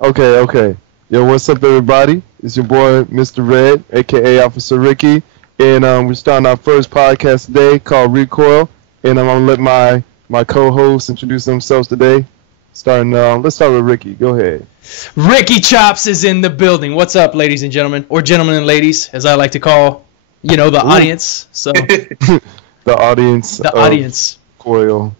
Okay. Yo, what's up, everybody? It's your boy, Mr. Red, aka Officer Ricky, and we're starting our first podcast today called Recoil, and I'm gonna let my co-hosts introduce themselves today. Let's start with Ricky. Go ahead. Ricky Chops is in the building. What's up, ladies and gentlemen, or gentlemen and ladies, as I like to call, the audience. So the audience. The audience. Coil.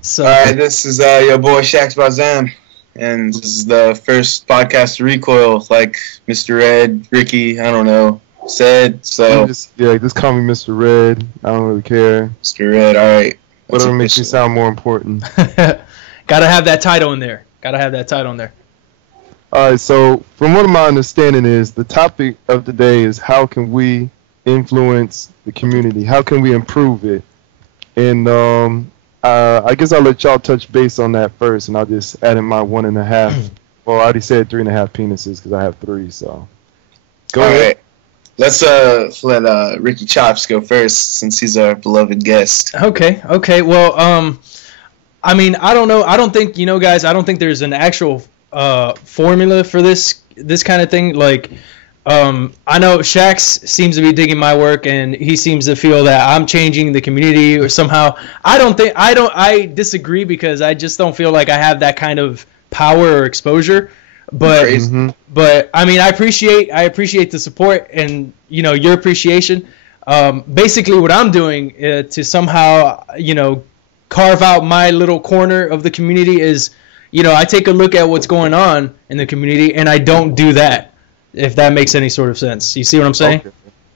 So, all right, this is your boy Shax Bazam, and this is the first podcast to Recoil, like Mr. Red, Ricky, I don't know, said. So just call me Mr. Red. I don't really care. Mr. Red, all right. Whatever makes me sound more important. Gotta have that title in there. All right, so from what my understanding is, the topic of the day is how can we influence the community? How can we improve it? And I guess I'll let y'all touch base on that first, and I'll just add in my 1.5. Well, I already said 3.5 penises because I have 3. So go ahead. Right. Let's let Ricky Chops go first since he's our beloved guest. Okay. Well, I mean, I don't know. I don't think guys. I don't think there's an actual formula for this kind of thing. Like, I know Shax seems to be digging my work, and he seems to feel that I'm changing the community or somehow. I disagree because I just don't feel like I have that kind of power or exposure. But I mean, I appreciate the support and your appreciation. Basically, what I'm doing to somehow carve out my little corner of the community is, I take a look at what's going on in the community, and I don't do that. If that makes any sort of sense. You see what I'm saying? Okay.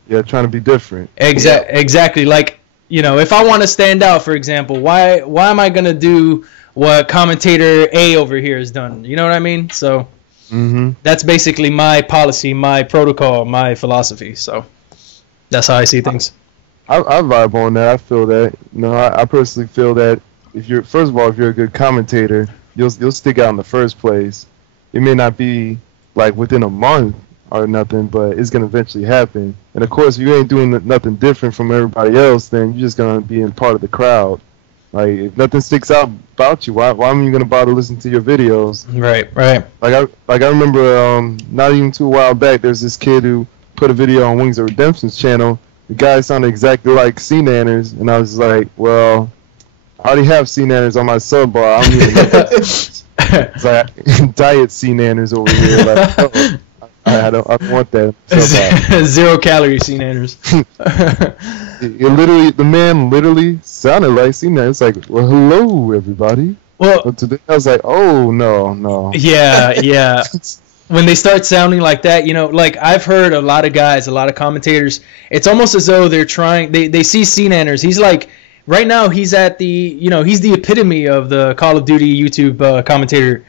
Yeah, trying to be different. Exactly. Like, if I want to stand out, for example, why am I going to do what commentator A over here has done? You know what I mean? So that's basically my policy, my protocol, my philosophy. So that's how I see things. I vibe on that. I feel that. I personally feel that if you're a good commentator, you'll stick out in the first place. It may not be like within a month or nothing, but it's gonna eventually happen. And of course, if you ain't doing nothing different from everybody else, then you're just gonna be in part of the crowd. Like, if nothing sticks out about you, why am you gonna bother listening to your videos? Right. Like I remember, not even too while back, there's this kid who put a video on Wings of Redemption's channel. The guy sounded exactly like C Nanners, and I was like, well, I already have C Nanners on my sub bar. I don't even know. It's like diet C Nanners over here. Like, I don't want that. Zero calorie C Nanners. The man literally sounded like C Nanners. It's like, well, hello everybody. Well, today I was like, oh no. Yeah. When they start sounding like that, like I've heard a lot of guys, a lot of commentators. It's almost as though they're trying. They see C Nanners. He's like. Right now, he's at the, he's the epitome of the Call of Duty YouTube commentator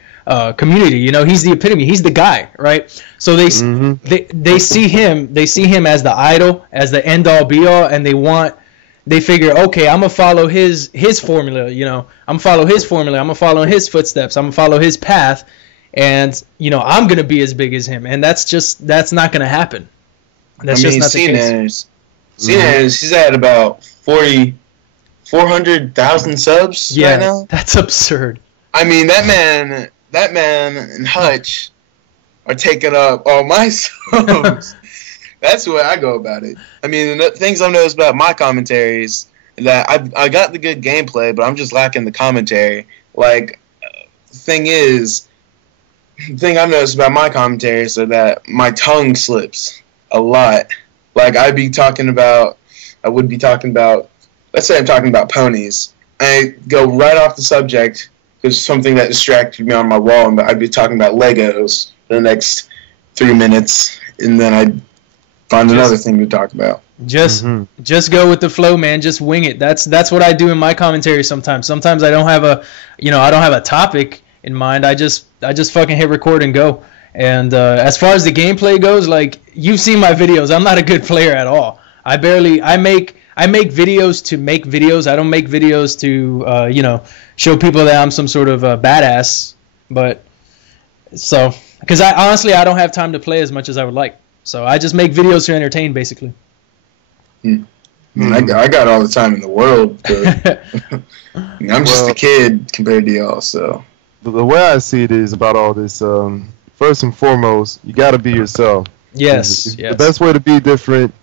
community. He's the epitome. He's the guy, right? So they see him as the idol, as the end all be all, and they figure, okay, I'm gonna follow his formula. I'm gonna follow his formula. I'm gonna follow his footsteps. I'm gonna follow his path, and I'm gonna be as big as him. And that's not gonna happen. That's just not the case. Nanners, he's at about 400,000 subs right now. That's absurd. I mean, that man and Hutch are taking up all my subs. That's the way I go about it. I mean, the things I've noticed about my commentaries that I got the good gameplay, but I'm just lacking the commentary. Like, the thing I've noticed about my commentaries is that my tongue slips a lot. Like, I would be talking about. Let's say I'm talking about ponies. I go right off the subject because something that distracted me on my wall, and I'd be talking about Legos for the next 3 minutes, and then I'd find another thing to talk about. Just go with the flow, man. Just wing it. That's what I do in my commentary sometimes. Sometimes I don't have a topic in mind. I just fucking hit record and go. And as far as the gameplay goes, like, you've seen my videos. I'm not a good player at all. I make videos to make videos. I don't make videos to, show people that I'm some sort of badass. But because I don't have time to play as much as I would like. So I just make videos to entertain, basically. I got all the time in the world. But I'm just a kid compared to y'all. So the way I see it is about all this. First and foremost, you got to be yourself. Yes. The best way to be different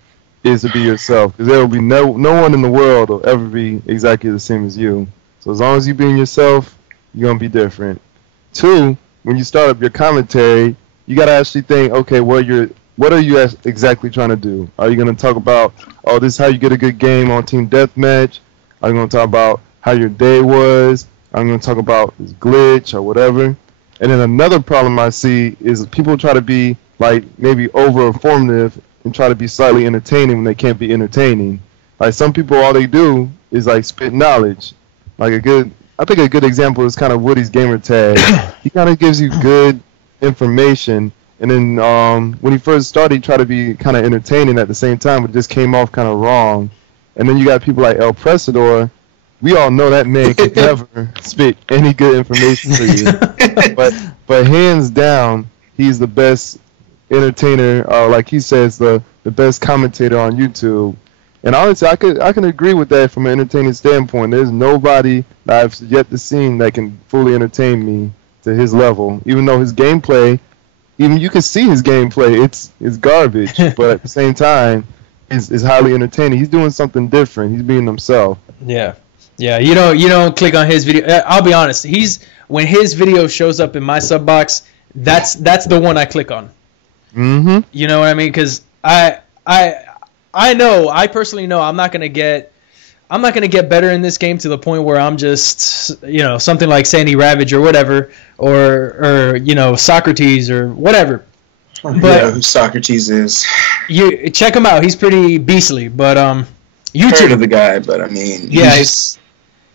is to be yourself, because there will be no one in the world will ever be exactly the same as you. So as long as you being yourself, you're gonna be different. Two, when you start up your commentary, you gotta actually think, okay, what are you exactly trying to do? Are you gonna talk about, oh, this is how you get a good game on Team Deathmatch? Are you gonna talk about how your day was? I'm gonna talk about this glitch or whatever. And then another problem I see is people try to be like maybe over informative and try to be slightly entertaining when they can't be entertaining. Like some people, all they do is like spit knowledge. Like I think a good example is kind of Woody's gamer tag. He kind of gives you good information, and then when he first started, he tried to be kind of entertaining at the same time, but it just came off kind of wrong. And then you got people like El Presador. We all know that man can never spit any good information for you. But hands down, he's the best entertainer, like he says, the best commentator on YouTube. And honestly, I can agree with that from an entertaining standpoint. There's nobody that I've yet to see that can fully entertain me to his level. Even though his gameplay, even you can see his gameplay, it's garbage. But at the same time, is highly entertaining. He's doing something different. He's being himself. Yeah. You don't click on his video. I'll be honest. When his video shows up in my sub box, that's the one I click on. Mm-hmm. You know what I mean? Because I personally know I'm not gonna get better in this game to the point where I'm just something like Sandy Ravage or whatever, or Socrates or whatever. But yeah, who Socrates is? You check him out. He's pretty beastly. But YouTube. Heard of the guy, but I mean, yeah,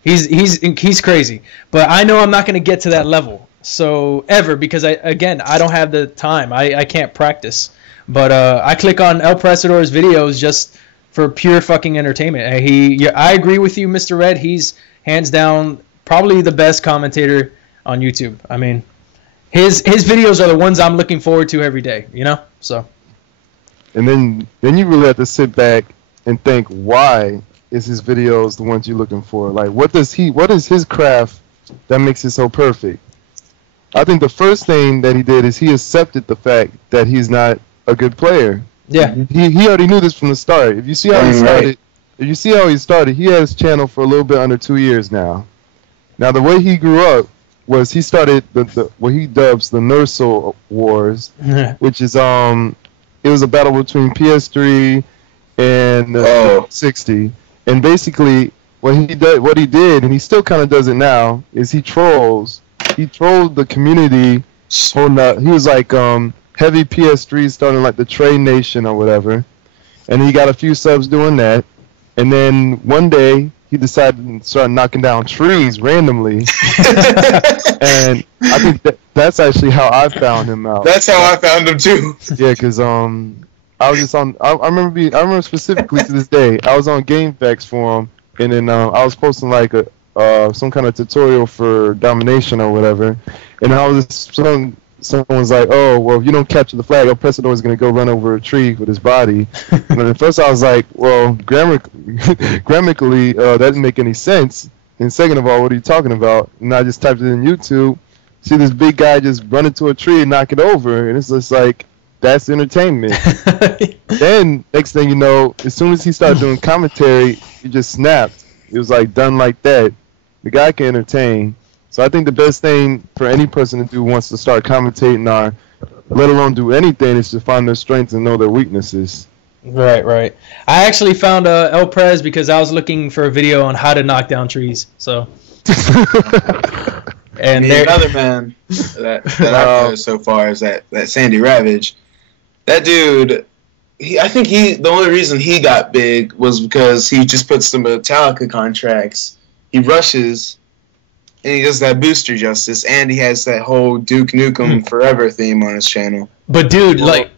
he's crazy. But I know I'm not gonna get to that level. So ever, because I don't have the time. I can't practice. But I click on El Presador's videos just for pure fucking entertainment. I agree with you, Mr. Red. He's hands down probably the best commentator on YouTube. I mean, his videos are the ones I'm looking forward to every day. So. And then you really have to sit back and think, why is his videos the ones you're looking for? Like, what is his craft that makes it so perfect? I think the first thing that he did is he accepted the fact that he's not a good player. Yeah. He already knew this from the start. If you see how he started, he has his channel for a little bit under 2 years now. Now the way he grew up was he started what he dubs the Nursel Wars, which is it was a battle between PS3 and 60, and basically what he did, and he still kind of does it now, is he trolled the community. He was like heavy PS3 starting like the Trade Nation or whatever, and he got a few subs doing that, and then one day he decided to start knocking down trees randomly. And I think that's actually how I found him out. That's how I found him too. Yeah, because I was just on. I remember specifically to this day. I was on GameFAQs for him, and then I was posting like some kind of tutorial for domination or whatever, and I was someone's like, oh, well, if you don't capture the flag, El Presador is going to go run over a tree with his body. And at first I was like, well, grammatically, that didn't make any sense. And second of all, what are you talking about? And I just typed it in YouTube, see this big guy just run into a tree and knock it over, and it's just like, that's entertainment. Then, next thing you know, as soon as he started doing commentary, he just snapped. It was like done like that. The guy can entertain. So I think the best thing for any person to do who wants to start commentating or let alone do anything is to find their strengths and know their weaknesses. Right. I actually found El Prez because I was looking for a video on how to knock down trees. So. And another man that I've noticed so far is that Sandy Ravage. That dude, I think the only reason he got big was because he just puts the Metallica contracts. He rushes. And he does that booster justice, and he has that whole Duke Nukem Forever theme on his channel. But dude, go ahead,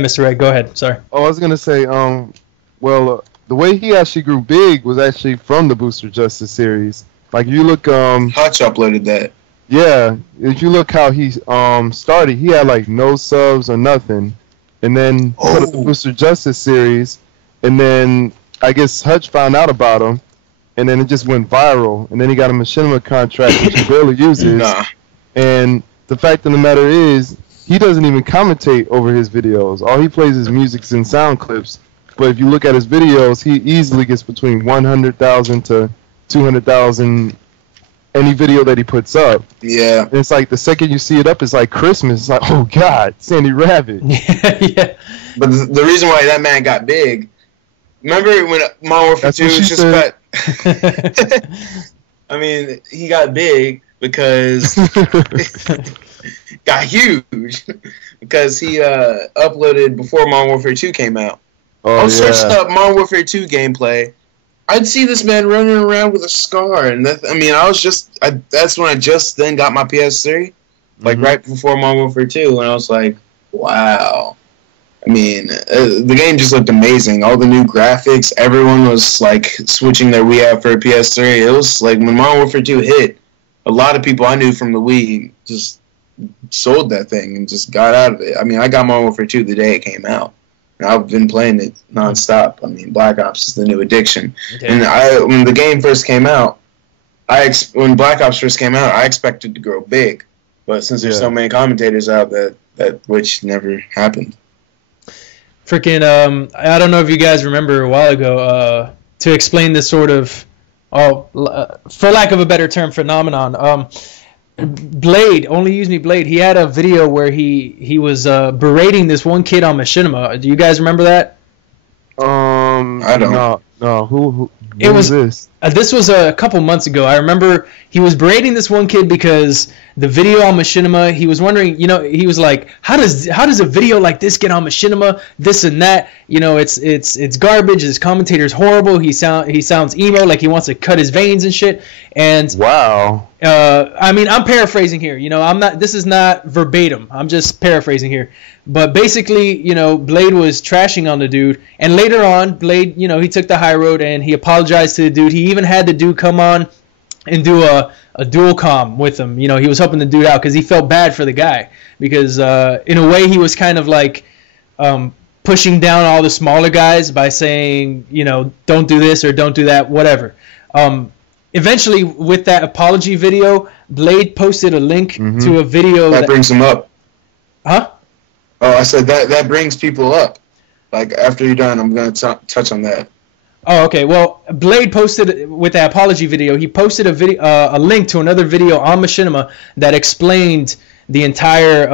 Mr. Red. Go ahead. Sorry. Oh, I was gonna say, the way he actually grew big was actually from the Booster Justice series. Like, if you look, Hutch uploaded that. Yeah, if you look how he started, he had like no subs or nothing, and then put up the Booster Justice series, and then I guess Hutch found out about him. And then it just went viral. And then he got a machinima contract, which he barely uses. And the fact of the matter is, he doesn't even commentate over his videos. All he plays is music and sound clips. But if you look at his videos, he easily gets between 100,000 to 200,000 any video that he puts up. Yeah. And it's like the second you see it up, it's like Christmas. It's like, oh God, Sandy Rabbit. Yeah. But the reason why that man got big, remember when Modern Warfare 2 just got... I mean, he got big because... got huge because he uploaded before Modern Warfare 2 came out. I was searching up Modern Warfare 2 gameplay. I'd see this man running around with a scar, and that's when I just then got my PS3, like right before Modern Warfare 2, and I was like, wow. I mean, the game just looked amazing. All the new graphics, everyone was like switching their Wii out for a PS3. It was like when Modern Warfare 2 hit, a lot of people I knew from the Wii just sold that thing and just got out of it. I mean, I got Modern Warfare 2 the day it came out. And I've been playing it nonstop. I mean, Black Ops is the new addiction. Okay. And when the game first came out, when Black Ops first came out, I expected to grow big. But since there's so many commentators out, that which never happened. Freaking, I don't know if you guys remember a while ago, to explain this sort of, for lack of a better term, phenomenon. Blade, only use me Blade. He had a video where he was berating this one kid on Machinima. Do you guys remember that? I don't. No. Who was this? This was a couple months ago. I remember he was berating this one kid because the video on Machinima, he was wondering, he was like, how does a video like this get on Machinima? This and that, it's garbage. His commentator's horrible. He sounds emo, like he wants to cut his veins and shit. And wow. I mean, I'm paraphrasing here. This is not verbatim. I'm just paraphrasing here. But basically, Blade was trashing on the dude, and later on, Blade, he took the high road and he apologized to the dude. He even had the dude come on and do a dual comm with him. He was helping the dude out because he felt bad for the guy because in a way he was kind of like pushing down all the smaller guys by saying, don't do this or don't do that, whatever. Eventually, with that apology video, Blade posted a link to a video that brings him up. Huh? Oh, I said that brings people up. Like, after you're done, I'm going to touch on that. Oh, okay. Well, Blade posted, with that apology video, he posted a link to another video on Machinima that explained the entire,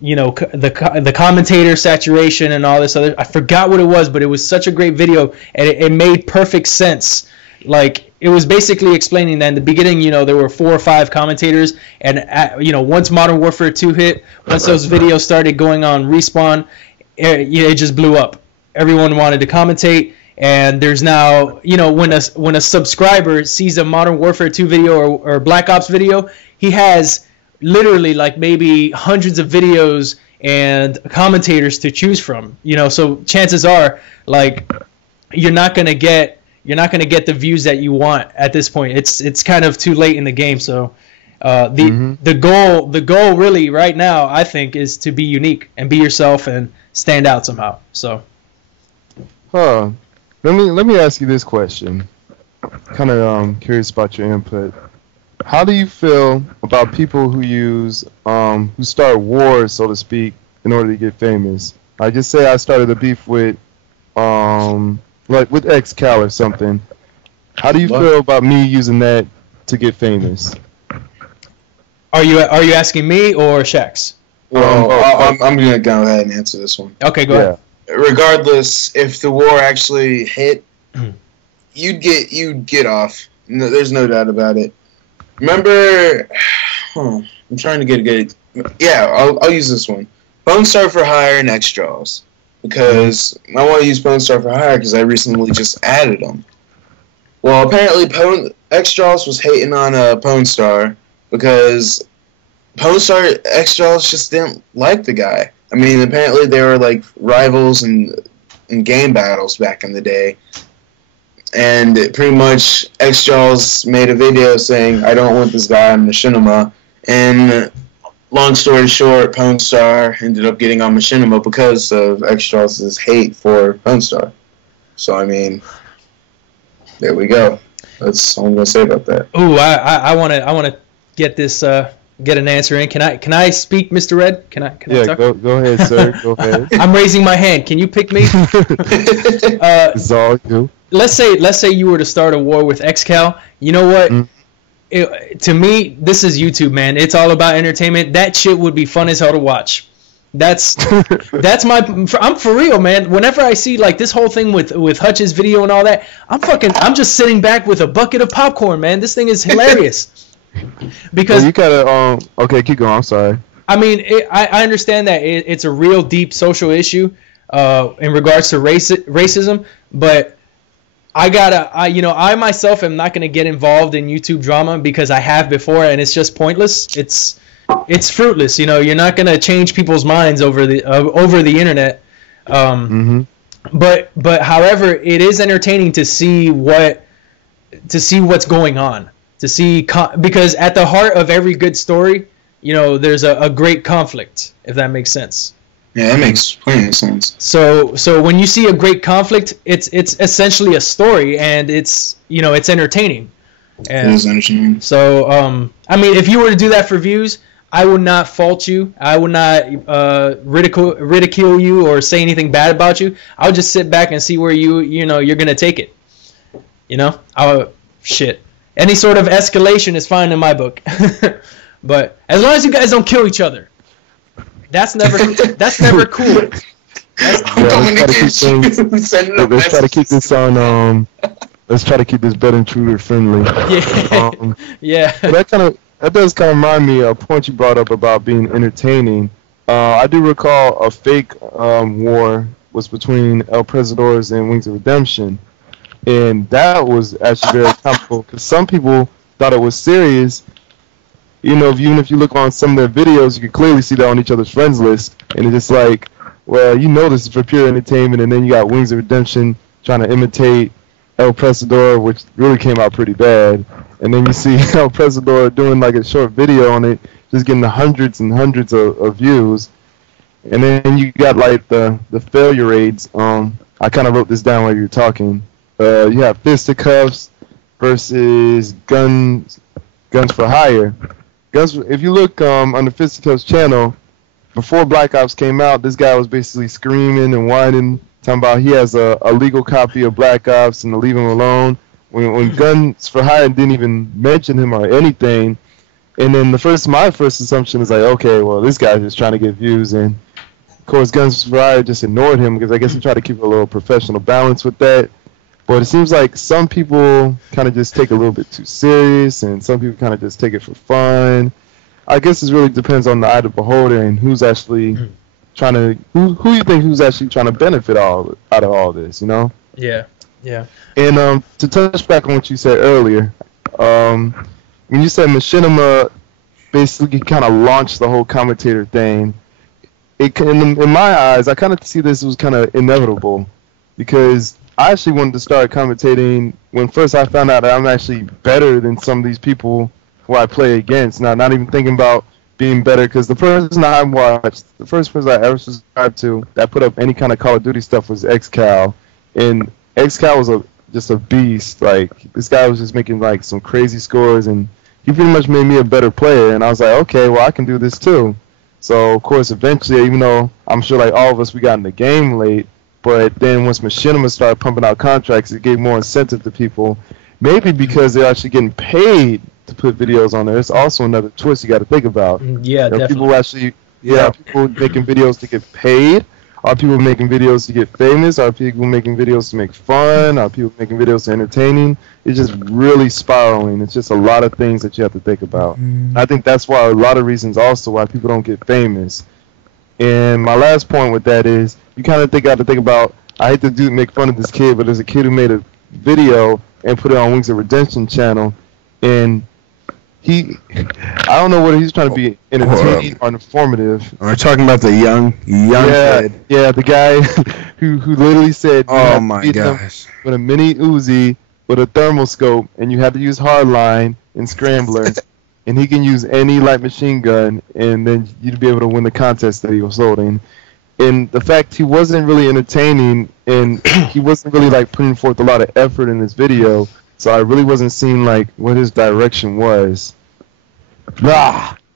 the commentator saturation and all this other. I forgot what it was, but it was such a great video, and it made perfect sense. Like, it was basically explaining that in the beginning, there were 4 or 5 commentators, and once Modern Warfare 2 hit, once those videos started going on Respawn, it just blew up. Everyone wanted to commentate, and there's now, when a subscriber sees a Modern Warfare 2 video or Black Ops video, he has literally like maybe hundreds of videos and commentators to choose from. So chances are, like, you're not gonna get the views that you want at this point. It's kind of too late in the game. So the goal really right now, I think, is to be unique and be yourself and stand out somehow. So let me ask you this question. Kind of curious about your input. How do you feel about people who use who start wars, so to speak, in order to get famous? I just say I started a beef with like with XCal or something. How do you feel about me using that to get famous? Are you asking me or Shax? Well, I'm gonna go ahead and answer this one. Okay, go ahead. Regardless, if the war actually hit, you'd get off. No, there's no doubt about it. Remember, I'm trying to get a good. Yeah, I'll use this one. Bone Star for Hire and X-Draws. Because I want to use Bone Star for Hire because I recently just added them. Well, apparently X-Draws was hating on Pwn Star because Pwn Star X-Draws just didn't like the guy. I mean, apparently they were like rivals in game battles back in the day. And pretty much X-Draws made a video saying, I don't want this guy on Machinima. And long story short, Pwn Star ended up getting on Machinima because of X-Draws' hate for Pwn Star. So, I mean, there we go. That's all I'm going to say about that. Ooh, I want to get this get an answer in. Can I speak, Mr. Red? Can I talk? Go ahead, sir. Go ahead. I'm raising my hand. Can you pick me? It's all you. Let's say you were to start a war with XCal. You know what? To me, this is YouTube, man. It's all about entertainment. That shit would be fun as hell to watch. I'm for real, man. Whenever I see like this whole thing with Hutch's video and all that, I'm just sitting back with a bucket of popcorn, man. This thing is hilarious. Because you gotta okay, keep going. I'm sorry. I mean, I understand that it's a real deep social issue in regards to racism, but I myself am not gonna get involved in YouTube drama because I have before, and it's just pointless. It's fruitless. You're not gonna change people's minds over the internet. But however, it is entertaining to see what's going on. Because at the heart of every good story, there's a great conflict, if that makes sense. Yeah, that makes plenty of sense. So when you see a great conflict, it's essentially a story, and it's entertaining. And it is entertaining. So I mean, if you were to do that for views, I would not fault you. I would not ridicule you or say anything bad about you. I would just sit back and see where you're gonna take it. Shit. Any sort of escalation is fine in my book. But as long as you guys don't kill each other. That's never cool. Let's try to keep this on. Let's try to keep this bed intruder friendly. Yeah. Yeah. That does kind of remind me of a point you brought up about being entertaining. I do recall a fake war was between El Presidores and Wings of Redemption, and that was actually very comical because some people thought it was serious. Even if you look on some of their videos, you can clearly see that on each other's friends list, and it's just like, well, this is for pure entertainment, and then you got Wings of Redemption trying to imitate El Presidor, which really came out pretty bad, and then you see El Presidor doing like a short video on it, just getting hundreds and hundreds of views, and then you got like the failure rates. I kind of wrote this down while you were talking. You have fisticuffs versus guns for hire. If you look on the Fisticuffs channel, before Black Ops came out, this guy was basically screaming and whining, talking about he has a legal copy of Black Ops and to leave him alone. When Guns for Hire didn't even mention him or anything, and then my first assumption is like, okay, well, this guy's just trying to get views, and of course Guns for Hire just ignored him because I guess he tried to keep a little professional balance with that. But it seems like some people kind of just take it a little bit too serious, and some people kind of just take it for fun. I guess it really depends on the eye of the beholder and who's actually trying to who's actually trying to benefit out of all this, Yeah, yeah. And to touch back on what you said earlier, when you said Machinima basically kind of launched the whole commentator thing, in my eyes, I kind of see this was kind of inevitable because I actually wanted to start commentating when first I found out that I'm actually better than some of these people who I play against. Now, not even thinking about being better, because the first person I ever subscribed to that put up any kind of Call of Duty stuff was XCal, and XCal was just a beast. Like, this guy was just making like some crazy scores, and he pretty much made me a better player. And I was like, okay, well, I can do this too. So of course, eventually, even though I'm sure like all of us, we got in the game late. But then once Machinima started pumping out contracts, it gave more incentive to people. Maybe because they're actually getting paid to put videos on there. It's also another twist you got to think about. Yeah, definitely. People actually, people making videos to get paid. Are people making videos to get famous? Are people making videos to make fun? Are people making videos to entertaining? It's just really spiraling. It's just a lot of things that you have to think about. I think that's why a lot of reasons also why people don't get famous. And my last point with that is, you kind of got to think about, I hate to make fun of this kid, but there's a kid who made a video and put it on Wings of Redemption channel, and I don't know whether he's trying to be entertaining or informative. We're talking about the young kid. Yeah, the guy who literally said, oh my gosh, with a mini Uzi with a thermal scope, and you had to use hardline and scrambler. And he can use any light machine gun, and then you'd be able to win the contest that he was holding. And the fact he wasn't really entertaining, and he wasn't really like putting forth a lot of effort in this video, so I really wasn't seeing like what his direction was.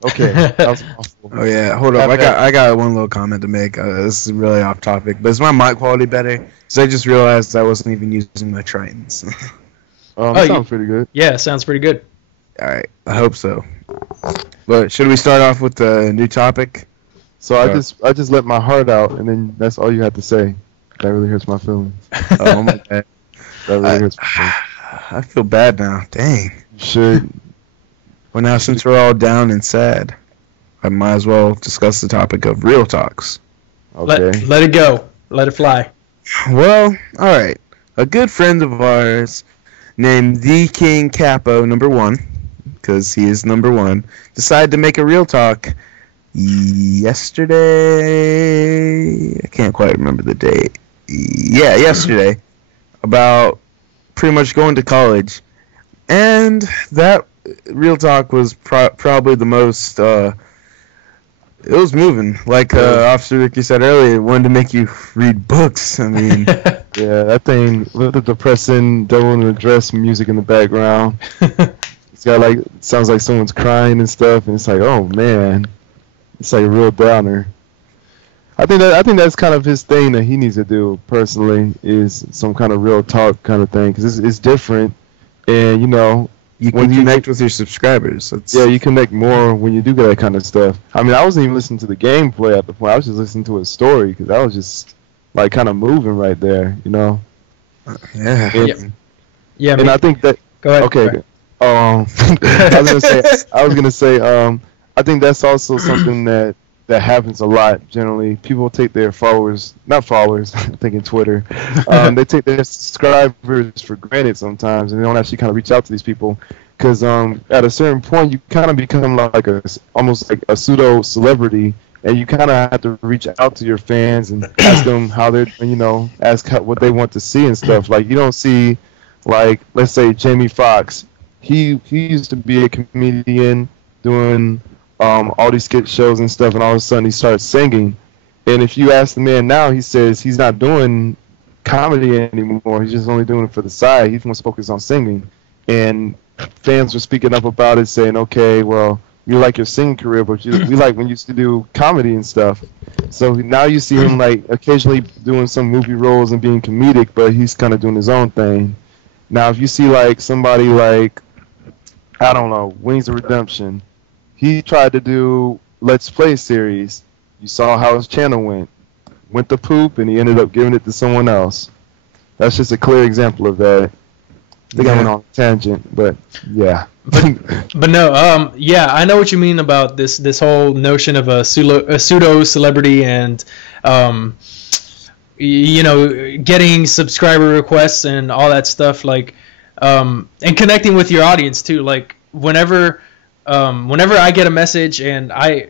Okay, that was awful. Oh yeah, hold up. I got one little comment to make. This is really off topic, but is my mic quality better? Because I just realized I wasn't even using my Tritons. That sounds pretty good. Yeah, sounds pretty good. All right, I hope so. But should we start off with the new topic? So I just let my heart out, and then that's all you had to say. That really hurts my feelings. Oh my God. That really hurts my feelings. I feel bad now. Dang. You should. Well, now since we're all down and sad, I might as well discuss the topic of real talks. Okay. Let it go. Let it fly. Well, all right. A good friend of ours named The King Capo #1, because he is #1, decided to make a real talk yesterday. I can't quite remember the date. Yeah, yesterday. About pretty much going to college. And that real talk was probably the most, it was moving. Like Officer Rickey said earlier, it wanted to make you read books. I mean, yeah, that thing with the depressing devil in the dress music in the background. It's got like, sounds like someone's crying and stuff, and it's like, oh man, it's like a real downer. I think that's kind of his thing that he needs to do personally, is some kind of real talk kind of thing, because it's different, and you know, you can connect with your subscribers. Yeah, you connect more when you do that kind of stuff. I mean, I wasn't even listening to the gameplay at the point. I was just listening to his story, because I was just like kind of moving right there, you know. Yeah. Yeah. And I think that. Go ahead. Okay. I was gonna say. I think that's also something that happens a lot. Generally, people take their not followers, I'm thinking Twitter. They take their subscribers for granted sometimes, and they don't actually kind of reach out to these people, because at a certain point you kind of become like almost like a pseudo celebrity, and you kind of have to reach out to your fans and ask them how they're, ask what they want to see and stuff. Like, you don't see, like, let's say Jamie Foxx. He used to be a comedian doing all these skit shows and stuff, and all of a sudden he starts singing. And if you ask the man now, he says he's not doing comedy anymore. He's just only doing it for the side. He wants to focus on singing. And fans were speaking up about it, saying, okay, well, we like your singing career, but we like when you used to do comedy and stuff. So now you see him like occasionally doing some movie roles and being comedic, but he's kind of doing his own thing. Now, if you see like somebody like, I don't know, Wings of Redemption, he tried to do Let's Play series. You saw how his channel went to poop, and he ended up giving it to someone else. That's just a clear example of that. I think I went on a tangent, but yeah. But no, yeah, I know what you mean about this whole notion of a pseudo celebrity and getting subscriber requests and all that stuff, like and connecting with your audience too. Like whenever I get a message, and I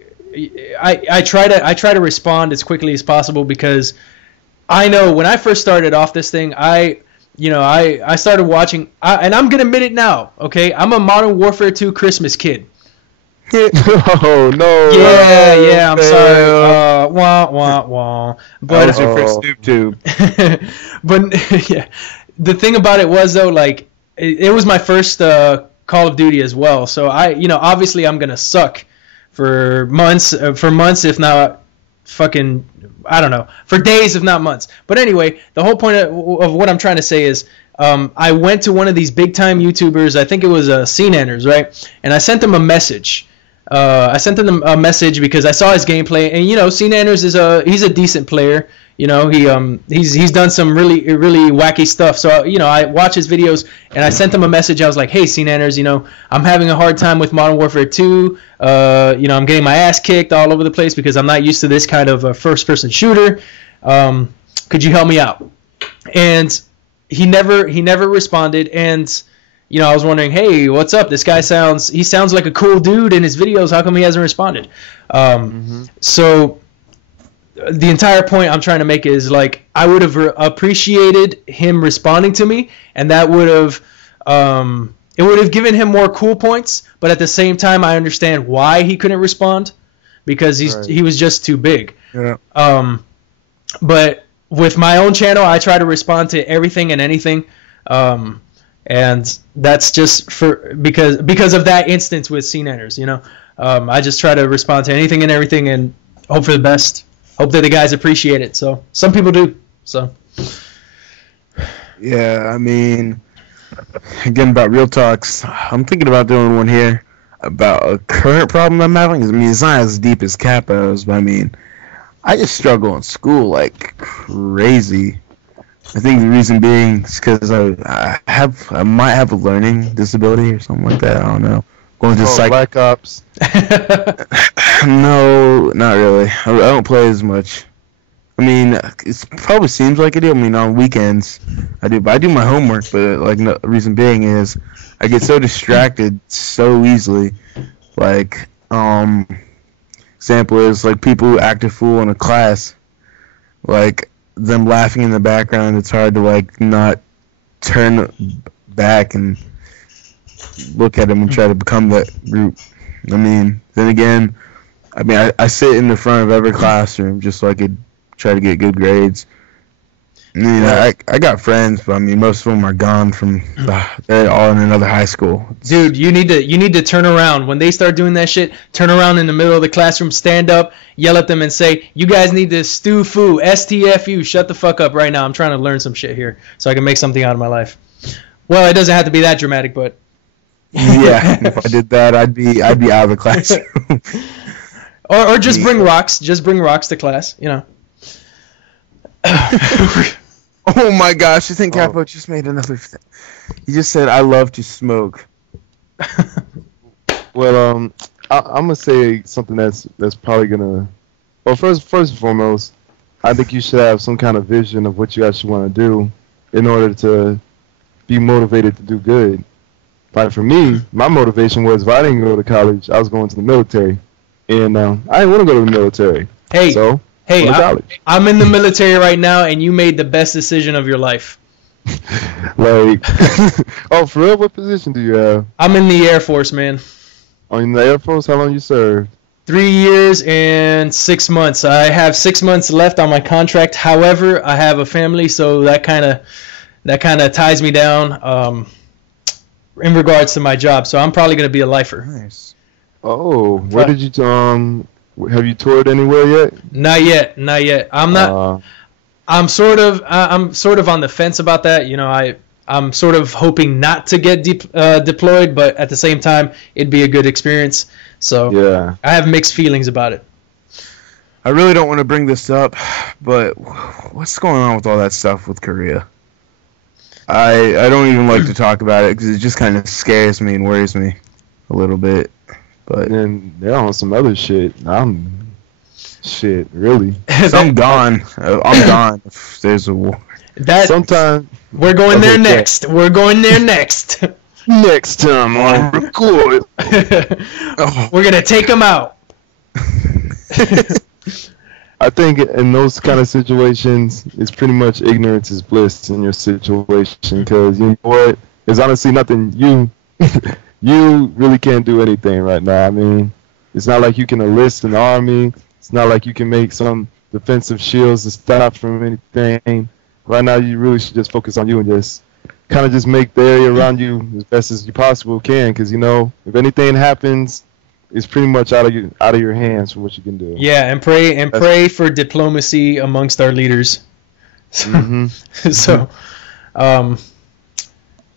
try to respond as quickly as possible, because I know when I first started off this thing, I started watching, and I'm gonna admit it now, okay? I'm a Modern Warfare 2 Christmas kid. Oh no! Yeah, I'm sorry. Wah wah wah. But that was your first tube. But yeah, the thing about it was though, like it was my first Call of Duty as well. So obviously I'm gonna suck for months, if not fucking, I don't know, for days, if not months. But anyway, the whole point of what I'm trying to say is, I went to one of these big time YouTubers. I think it was CNanners, right? And I sent them a message. Because I saw his gameplay, and CNanners he's a decent player. He's done some really wacky stuff. So I watch his videos, and I sent him a message. I was like, hey CNanners, I'm having a hard time with Modern Warfare 2. I'm getting my ass kicked all over the place because I'm not used to this kind of a first person shooter. Could you help me out? And he never responded. And I was wondering, hey, what's up? This guy sounds like a cool dude in his videos. How come he hasn't responded? So the entire point I'm trying to make is, like, I would have appreciated him responding to me, and that would have it would have given him more cool points. But at the same time, I understand why he couldn't respond, because he was just too big. Yeah. But with my own channel, I try to respond to everything and anything. And that's just because of that instance with CNanners, I just try to respond to anything and everything and hope for the best. Hope that the guys appreciate it. So some people do. So Yeah, I mean, again, about real talks, I'm thinking about doing one here about a current problem I'm having. I mean, it's not as deep as Capo's, but I mean, I just struggle in school like crazy. I think the reason being is because I might have a learning disability or something like that. I don't know. Going to Black Ops. No, not really. I don't play as much. I mean, it probably seems like it. I mean, on weekends I do, but I do my homework. But like, the reason being is I get so distracted so easily. Like, example is like people who act a fool in a class, like them laughing in the background. It's hard to like not turn back and look at them and try to become that group. I mean, then again, I sit in the front of every classroom just so I could try to get good grades. I mean, I got friends, but I mean, most of them are gone from. They're all in another high school. dude, you need to turn around when they start doing that shit. Turn around in the middle of the classroom, stand up, yell at them, and say, "You guys need to STFU, STFU. Shut the fuck up right now. I'm trying to learn some shit here so I can make something out of my life." Well, it doesn't have to be that dramatic, but Yeah, if I did that, I'd be out of the classroom. or just bring rocks. Just bring rocks to class. You know. Oh my gosh! I think Capo just made another. He just said, "I love to smoke." Well, I'm gonna say something that's probably gonna. Well, first and foremost, I think you should have some kind of vision of what you actually want to do in order to be motivated to do good. Like for me, my motivation was if I didn't go to college, I was going to the military, and I didn't want to go to the military. So I'm in the military right now, and you made the best decision of your life. Like, oh, for real? What position do you have? I'm in the Air Force, man. Oh, in the Air Force? How long you served? 3 years and 6 months. I have 6 months left on my contract. However, I have a family, so that kind of ties me down in regards to my job. So I'm probably gonna be a lifer. Nice. Oh, where did you have you toured anywhere yet? Not yet. I'm not. I'm sort of on the fence about that. You know, I'm sort of hoping not to get deployed, but at the same time, it'd be a good experience. So yeah, I have mixed feelings about it. I really don't want to bring this up, but what's going on with all that stuff with Korea? I don't even like to talk about it because it just kind of scares me and worries me a little bit. But then they're on some other shit. Shit, really. So I'm gone. I'm gone if there's a war. Sometimes we're going there next. We're going there next. Next time on Recoil. We're gonna take them out. I think in those kind of situations, it's pretty much ignorance is bliss in your situation because you know what? There's honestly nothing you really can't do anything right now. I mean, it's not like you can enlist an army. It's not like you can make some defensive shields to stop from anything. Right now, you really should just focus on you and just kind of just make the area around you as best as you possibly can. Because you know, if anything happens, it's pretty much out of your hands for what you can do. Yeah, and pray for diplomacy amongst our leaders. So,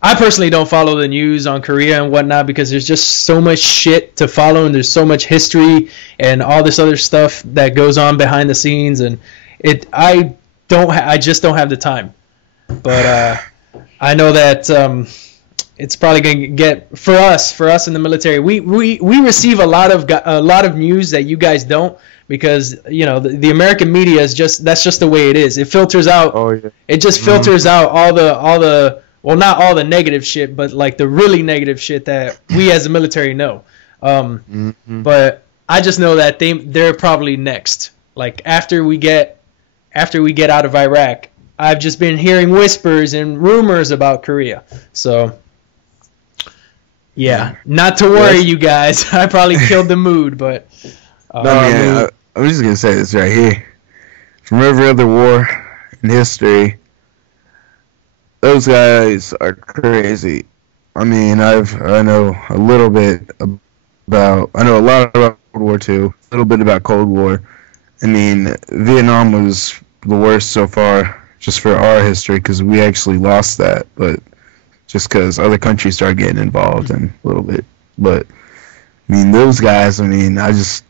I personally don't follow the news on Korea and whatnot because there's just so much shit to follow and there's so much history and all this other stuff that goes on behind the scenes and I just don't have the time. But I know that it's probably going to get for us in the military. We receive a lot of news that you guys don't because you know the American media is that's just the way it is. It filters out. Oh, yeah. It just filters out all the well, not all the negative shit, but like the really negative shit that we as a military know. But I just know that they're probably next. Like after we get out of Iraq, I've just been hearing whispers and rumors about Korea. So yeah, not to worry, you guys. I probably killed the mood, but I'm just gonna say this right here. From every other war in history, those guys are crazy. I mean, I know a little bit I know a lot about World War II, a little bit about Cold War. I mean, Vietnam was the worst so far, just for our history, because we actually lost that, but just because other countries started getting involved in a little bit. But, I mean, those guys, I mean, I just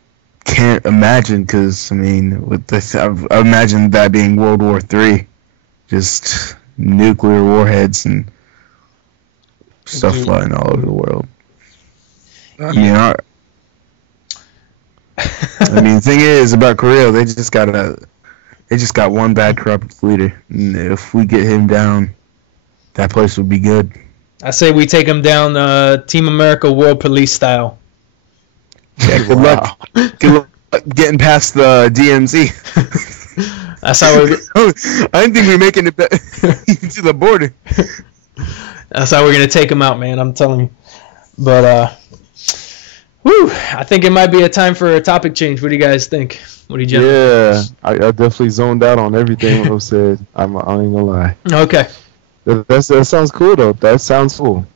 can't imagine, because, I mean, with this, I imagine that being World War III, just nuclear warheads and stuff flying all over the world. I mean, the thing is about Korea, they just got one bad corrupt leader, and if we get him down, that place would be good. I say we take him down, Team America World Police style. Yeah, good luck. Good luck getting past the DMZ. That's how we're. I didn't think we were making it to the border. That's how we're gonna take him out, man. I'm telling you. But whew, I think it might be a time for a topic change. What do you guys think? What do you gentlemen? Yeah, I definitely zoned out on everything Ro said. I ain't gonna lie. Okay. That sounds cool though. That sounds cool.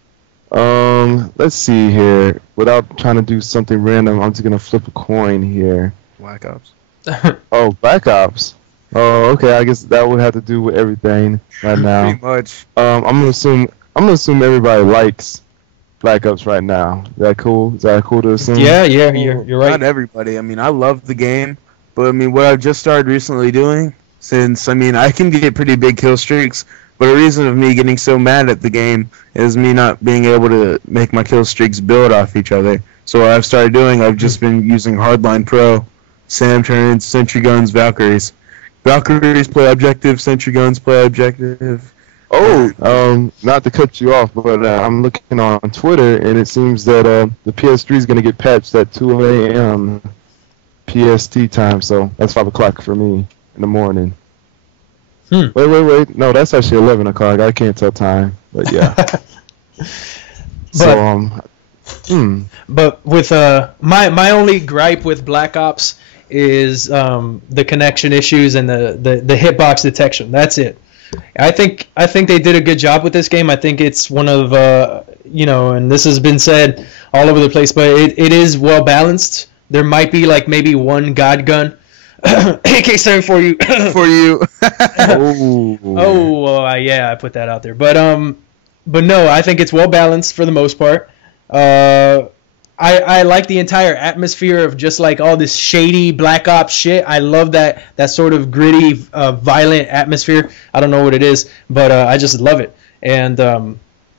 Let's see here. Without trying to do something random, I'm just gonna flip a coin here. Black Ops. Oh, Black Ops. Oh, okay. I guess that would have to do with everything right now. Pretty much. I'm gonna assume everybody likes Black Ops right now. Is that cool? Is that cool to assume? Yeah, you're right. Not everybody. I mean, I love the game, but I mean, what I've just started recently doing, since I mean, I can get pretty big kill streaks, but a reason of me getting so mad at the game is me not being able to make my kill streaks build off each other. So what I've started doing, I've just been using Hardline Pro, Sam turns, Sentry Guns, Valkyries. Valkyries play objective, Sentry Guns play objective. Oh, not to cut you off, but I'm looking on Twitter, and it seems that the PS3 is going to get patched at 2 a.m. PST time, so that's 5 o'clock for me in the morning. Wait. No, that's actually 11 o'clock. I can't tell time, but yeah. But with my only gripe with Black Ops is the connection issues and the hitbox detection. That's it. I think they did a good job with this game. I think it's one of and this has been said all over the place, but it is well balanced. There might be like maybe one god gun. AK-7 for you. For you. Yeah, I put that out there. But no, I think it's well balanced for the most part. I like the entire atmosphere of just like all this shady Black Ops shit. I love that sort of gritty, violent atmosphere. I don't know what it is, but I just love it. And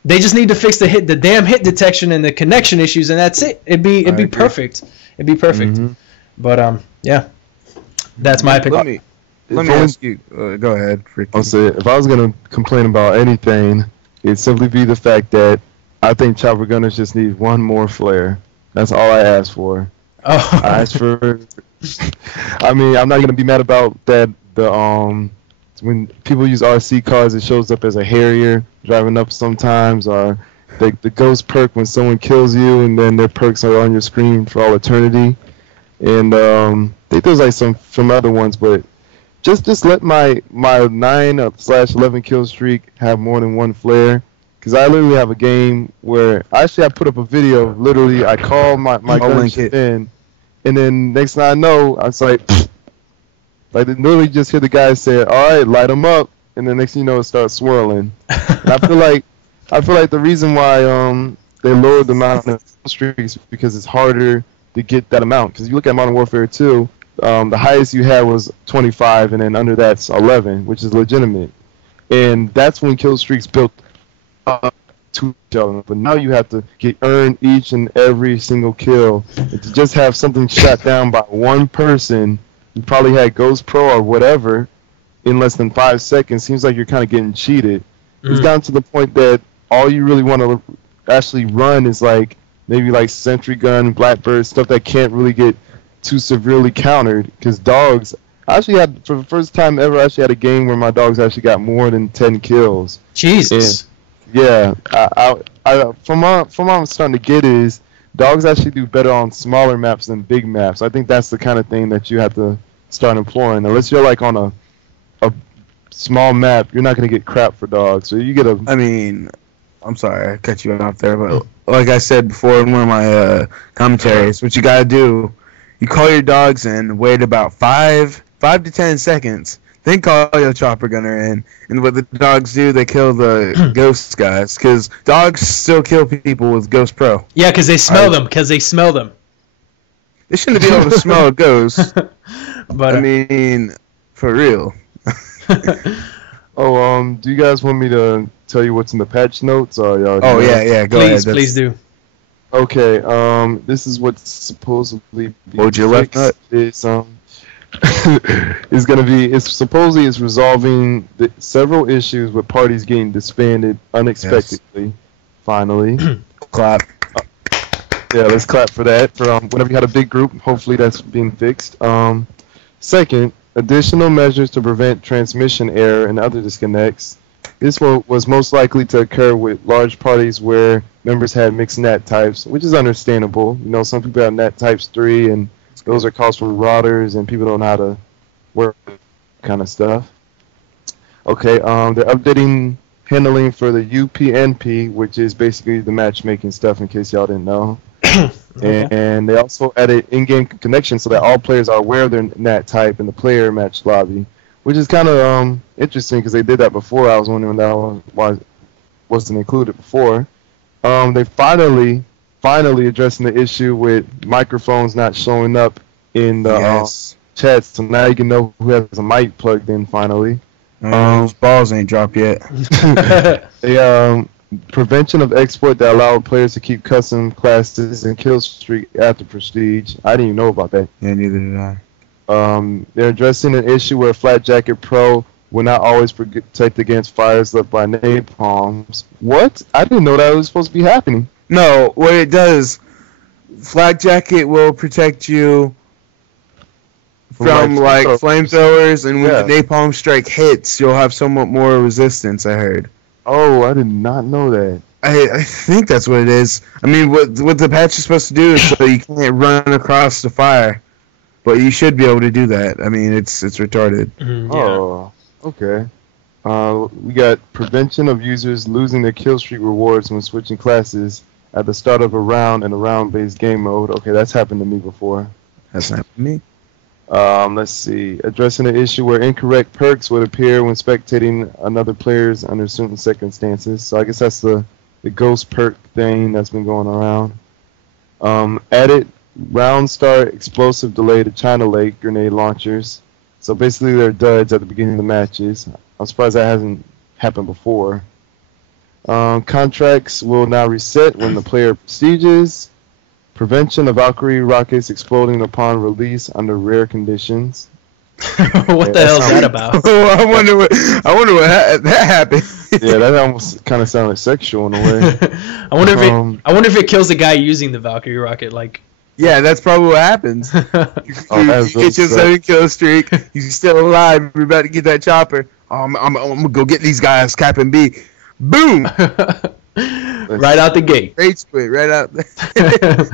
they just need to fix the damn hit detection and the connection issues, and that's it. It'd be perfect. It'd be perfect. Mm-hmm. But yeah, that's my opinion. Let me ask you. Go ahead, Rickey. I'll say if I was gonna complain about anything, it'd simply be the fact that I think chopper gunners just need one more flare. That's all I asked for. Oh. I asked for. I mean, I'm not gonna be mad about that. When people use RC cars, it shows up as a Harrier driving up sometimes, or the ghost perk when someone kills you, and then their perks are on your screen for all eternity. And I think there's like some other ones, but just let my 9/11 kill streak have more than one flare. Because I literally have a game where I put up a video. Literally, I call my gunship in, and then next thing I know, I was like literally just hear the guy say, "All right, light them up," and then next thing you know, it starts swirling. And I feel like the reason why they lowered the amount of streaks because it's harder to get that amount. Because you look at Modern Warfare 2, the highest you had was 25, and then under that's 11, which is legitimate. And that's when kill streaks built up to each other. But now you have to earn each and every single kill. And to just have something shot down by one person, you probably had Ghost Pro or whatever, in less than 5 seconds, seems like you're kind of getting cheated. It's gotten to the point that all you really want to actually run is like maybe like Sentry Gun, Blackbird, stuff that can't really get too severely countered. Because dogs, I actually had, for the first time ever, I actually had a game where my dogs actually got more than 10 kills. Jesus. And yeah, from what I'm starting to get is dogs actually do better on smaller maps than big maps. I think that's the kind of thing that you have to start employing. Unless you're like on a small map, you're not going to get crap for dogs. So you get I mean, I'm sorry I cut you off there, but like I said before in one of my commentaries, what you gotta do, you call your dogs in, wait about 5 to 10 seconds, then call your chopper gunner in. And what the dogs do, they kill the ghost guys, because dogs still kill people with Ghost Pro. Yeah, because they smell them. They shouldn't be able to smell a ghost. But I mean, for real. Oh, do you guys want me to tell you what's in the patch notes? Or y'all Oh, yeah, go ahead. Please do. Okay, this is what's supposedly Hold your left nut. Is supposedly it's resolving several issues with parties getting disbanded unexpectedly. Yes. Finally, clap. Yeah, let's clap for that. For whenever you had a big group, hopefully that's being fixed. Second, additional measures to prevent transmission error and other disconnects. This was most likely to occur with large parties where members had mixed NAT types, which is understandable. You know, some people have NAT types 3, and those are caused from routers, and people don't know how to work that kind of stuff. Okay, they're updating handling for the UPnP, which is basically the matchmaking stuff, in case y'all didn't know. Okay. And they also added in-game connection so that all players are aware of their NAT type in the player match lobby, which is kind of interesting because they did that before. I was wondering why it wasn't included before. They finally addressing the issue with microphones not showing up in the chat, so now you can know who has a mic plugged in finally. Balls ain't dropped yet. Prevention of export that allowed players to keep custom classes and kill streak after prestige. I didn't even know about that. Yeah, neither did I. They're addressing an issue where Flat Jacket Pro will not always protect against fires left by napalms. What? I didn't know that was supposed to be happening. No, what it does, Flat Jacket will protect you from like flamethrowers, and when the napalm strike hits, you'll have somewhat more resistance, I heard. Oh, I did not know that. I think that's what it is. I mean, what the patch is supposed to do is so you can't run across the fire, but you should be able to do that. I mean, it's retarded. Mm-hmm, Oh, okay. We got prevention of users losing their kill streak rewards when switching classes at the start of a round in a round-based game mode. Okay, that's happened to me before. That's happened to me. Let's see. Addressing an issue where incorrect perks would appear when spectating another players under certain circumstances. So I guess that's the ghost perk thing that's been going around. Added round start explosive delay to China Lake grenade launchers. So basically they're duds at the beginning of the matches. I'm surprised that hasn't happened before. Contracts will now reset when the player prestiges. Prevention of Valkyrie rockets exploding upon release under rare conditions. What the hell is that about? I wonder what that happened. Yeah, that almost kind of sounded sexual in a way. I wonder if it kills the guy using the Valkyrie rocket. Like, yeah, that's probably what happens. You get your 7-kill streak. You're still alive. You're about to get that chopper. I'm gonna go get these guys. Cap and B. Boom. Right out the gate. Rage quit right out there.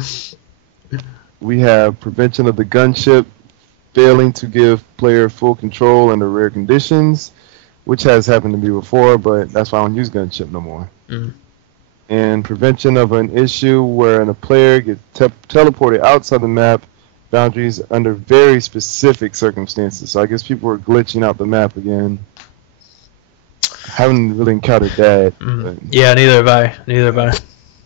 We have prevention of the gunship failing to give player full control under rare conditions, which has happened to me before, but that's why I don't use gunship no more. Mm. And prevention of an issue where a player gets teleported outside the map boundaries under very specific circumstances. So I guess people are glitching out the map again. Haven't really encountered that. Yeah, neither have I.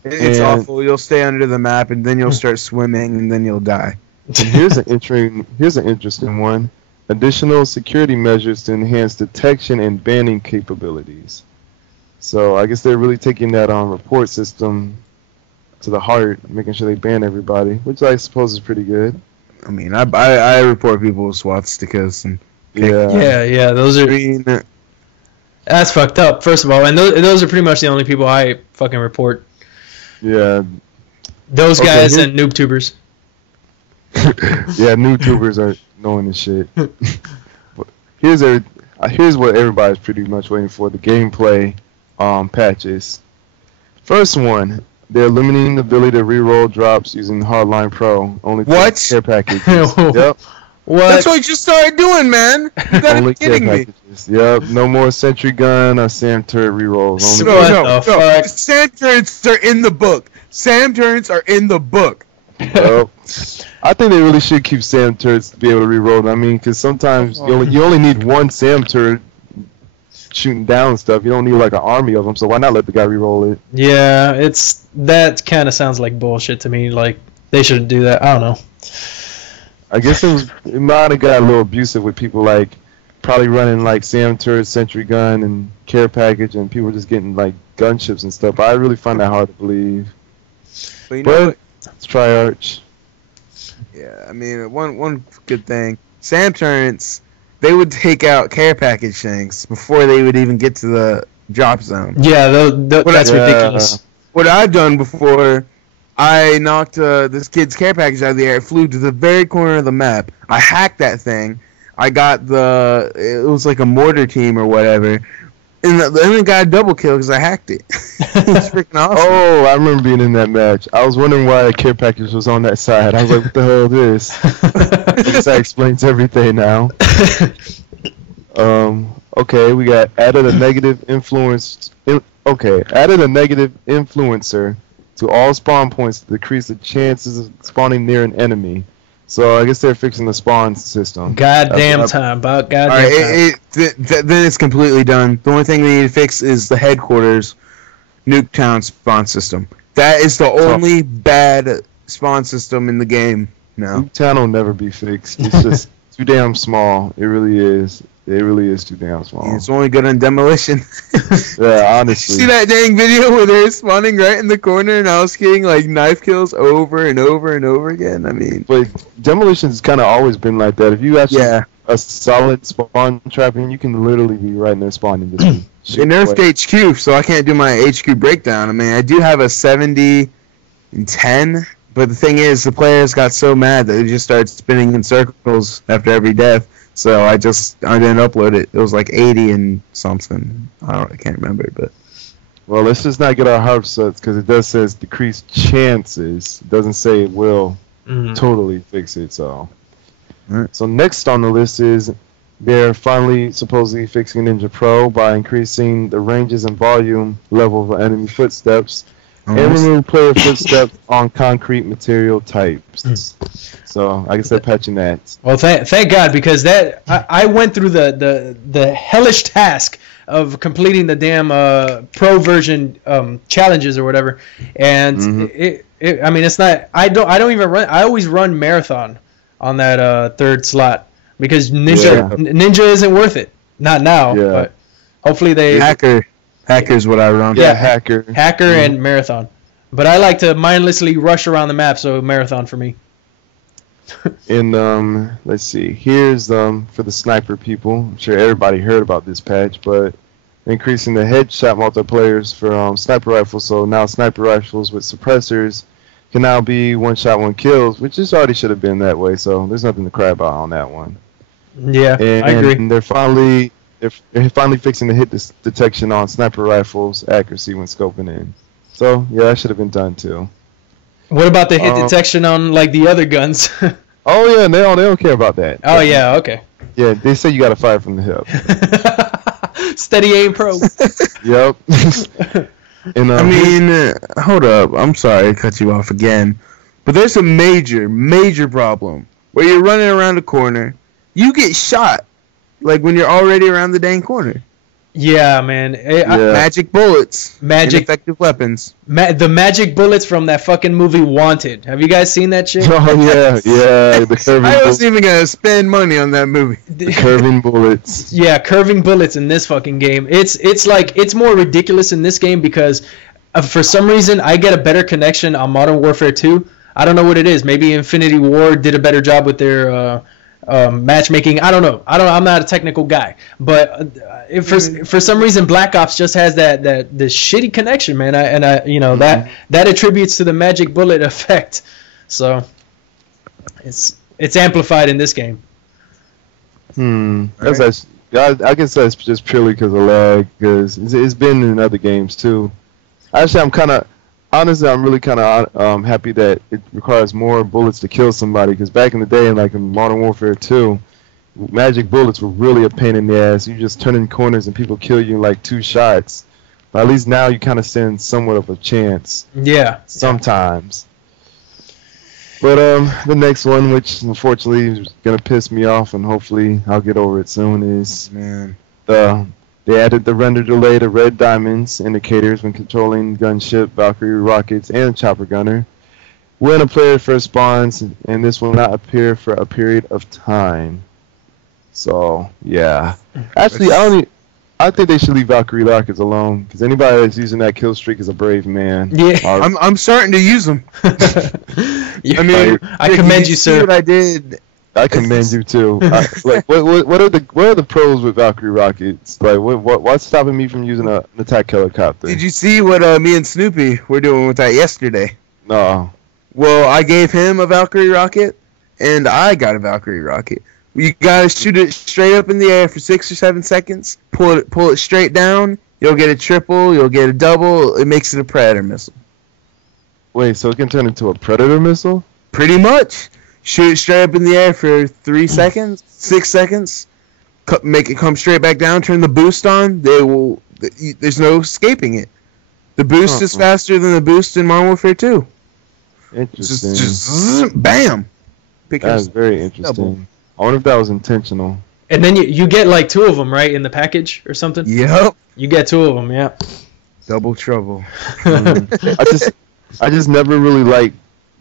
It's awful. You'll stay under the map, and then you'll start swimming, and then you'll die. And here's an interesting one. Additional security measures to enhance detection and banning capabilities. So I guess they're really taking that report system to the heart, making sure they ban everybody, which I suppose is pretty good. I mean, I report people with SWAT stickers and yeah. Those are. That's fucked up, first of all. And those are pretty much the only people I fucking report. Yeah. Those guys and noob tubers. Yeah, noob tubers are knowing this shit. Here's what everybody's pretty much waiting for, the gameplay patches. First one, they're limiting the ability to reroll drops using Hardline Pro. Only care packages. Yep. What? That's what you started doing, man. You gotta Only be kidding care me. packages. Yep, no more sentry gun or Sam turret rerolls. Only What the fuck? Sam turrets are in the book. Sam turrets are in the book. Well, I think they really should keep Sam turrets to be able to reroll. I mean, because sometimes you only need one Sam turret shooting down stuff. You don't need like an army of them. So why not let the guy reroll it? Yeah, that kind of sounds like bullshit to me. Like they shouldn't do that. I don't know. I guess it might have got a little abusive with people like probably running like Sam turret, sentry gun, and care package, and people just getting like gunships and stuff. I really find that hard to believe. But you know what? Let's try Arch. Yeah, I mean, one good thing. Sam turrets, they would take out care package things before they would even get to the drop zone. Yeah, that's ridiculous. What I've done before, I knocked this kid's care package out of the air. It flew to the very corner of the map. I hacked that thing. I got it was like a mortar team or whatever. And then I got a double kill because I hacked it. It was freaking awesome. Oh, I remember being in that match. I was wondering why the care package was on that side. I was like, what the hell is this? I guess that explains everything now. Okay, we got added a negative influencer to all spawn points to decrease the chances of spawning near an enemy. So I guess they're fixing the spawn system. Goddamn time, about goddamn Alright, time. then it's completely done. The only thing we need to fix is the headquarters Nuketown spawn system. That is the only bad spawn system in the game now. Nuketown will never be fixed. It's just too damn small. It really is. It really is too damn small. It's only good on demolition. Yeah, honestly. See that dang video where they're spawning right in the corner and I was getting like knife kills over and over and over again? I mean, but demolition's kind of always been like that. If you actually a solid spawn trapping, you can literally be right in there spawning. They nerfed HQ, so I can't do my HQ breakdown. I mean, I do have a 70 and 10, but the thing is, the players got so mad that they just started spinning in circles after every death. So I didn't upload it. It was like 80 and something. I can't remember, but. Well, let's just not get our hopes up because it does says decreased chances. It doesn't say it will totally fix it. So, So next on the list is they're finally supposedly fixing Ninja Pro by increasing the ranges and volume level of enemy footsteps and remove player footsteps on concrete material types. So I guess they're patching that. Well, thank God, because I went through the hellish task of completing the damn pro version challenges or whatever, and I mean, it's not. I don't even run. I always run marathon on that third slot because Ninja isn't worth it. Not now, but hopefully they Hacker's what I run. Yeah, hacker and marathon. But I like to mindlessly rush around the map, so marathon for me. And let's see. Here's for the sniper people. I'm sure everybody heard about this patch, but increasing the headshot multiplayers for sniper rifles. So now sniper rifles with suppressors can now be one shot, one kills, which just already should have been that way. So there's nothing to cry about on that one. Yeah, I agree. And they're finally fixing the hit detection on sniper rifles accuracy when scoping in. So yeah, that should have been done too. What about the hit detection on like the other guns? Oh yeah, they don't care about that. Oh yeah, okay. Yeah, they say you got to fire from the hip. Steady aim pro. Yep. And, I mean, hold up. I'm sorry to cut you off again, but there's a major problem where you're running around a corner, you get shot, like when you're already around the dang corner. Yeah, man. Magic bullets. Ineffective weapons. The magic bullets from that fucking movie Wanted. Have you guys seen that shit? Oh, yeah. The curving I wasn't even going to spend money on that movie. The curving bullets. Yeah, curving bullets in this fucking game. It's more ridiculous in this game because for some reason I get a better connection on Modern Warfare 2. I don't know what it is. Maybe Infinity Ward did a better job with their matchmaking. I don't know. I'm not a technical guy, but for some reason Black Ops just has that shitty connection, man. That attributes to the magic bullet effect. So it's amplified in this game. I guess that's just purely because of lag. Because it's been in other games too. Actually, honestly, I'm really kind of happy that it requires more bullets to kill somebody. Because back in the day, like in Modern Warfare 2, magic bullets were really a pain in the ass. You just turn in corners and people kill you in like 2 shots. But at least now you kind of stand somewhat of a chance. Yeah. Sometimes. But the next one, which unfortunately is gonna piss me off, and hopefully I'll get over it soon, is they added the render delay to red diamonds indicators when controlling gunship, Valkyrie rockets, and chopper gunner. When a player first spawns, and this will not appear for a period of time. So yeah, actually I think they should leave Valkyrie rockets alone, because anybody that's using that kill streak is a brave man. Yeah, I'm starting to use them. I mean, I commend you, sir. What I did. I commend you too. Like, what are the pros with Valkyrie rockets? Like, what's stopping me from using an attack helicopter? Did you see what me and Snoopy were doing with that yesterday? No. Well, I gave him a Valkyrie rocket, and I got a Valkyrie rocket. You gotta shoot it straight up in the air for 6 or 7 seconds. Pull it straight down. You'll get a triple. You'll get a double. It makes it a Predator missile. Wait, so it can turn into a Predator missile? Pretty much. Shoot it straight up in the air for 3 seconds, 6 seconds. Make it come straight back down. Turn the boost on. There's no escaping it. The boost is faster than the boost in Modern Warfare 2. Interesting. Just bam. That's very interesting. Double. I wonder if that was intentional. And then you get like 2 of them, right, in the package or something? Yep. You get 2 of them, yeah. Double trouble. I just never really liked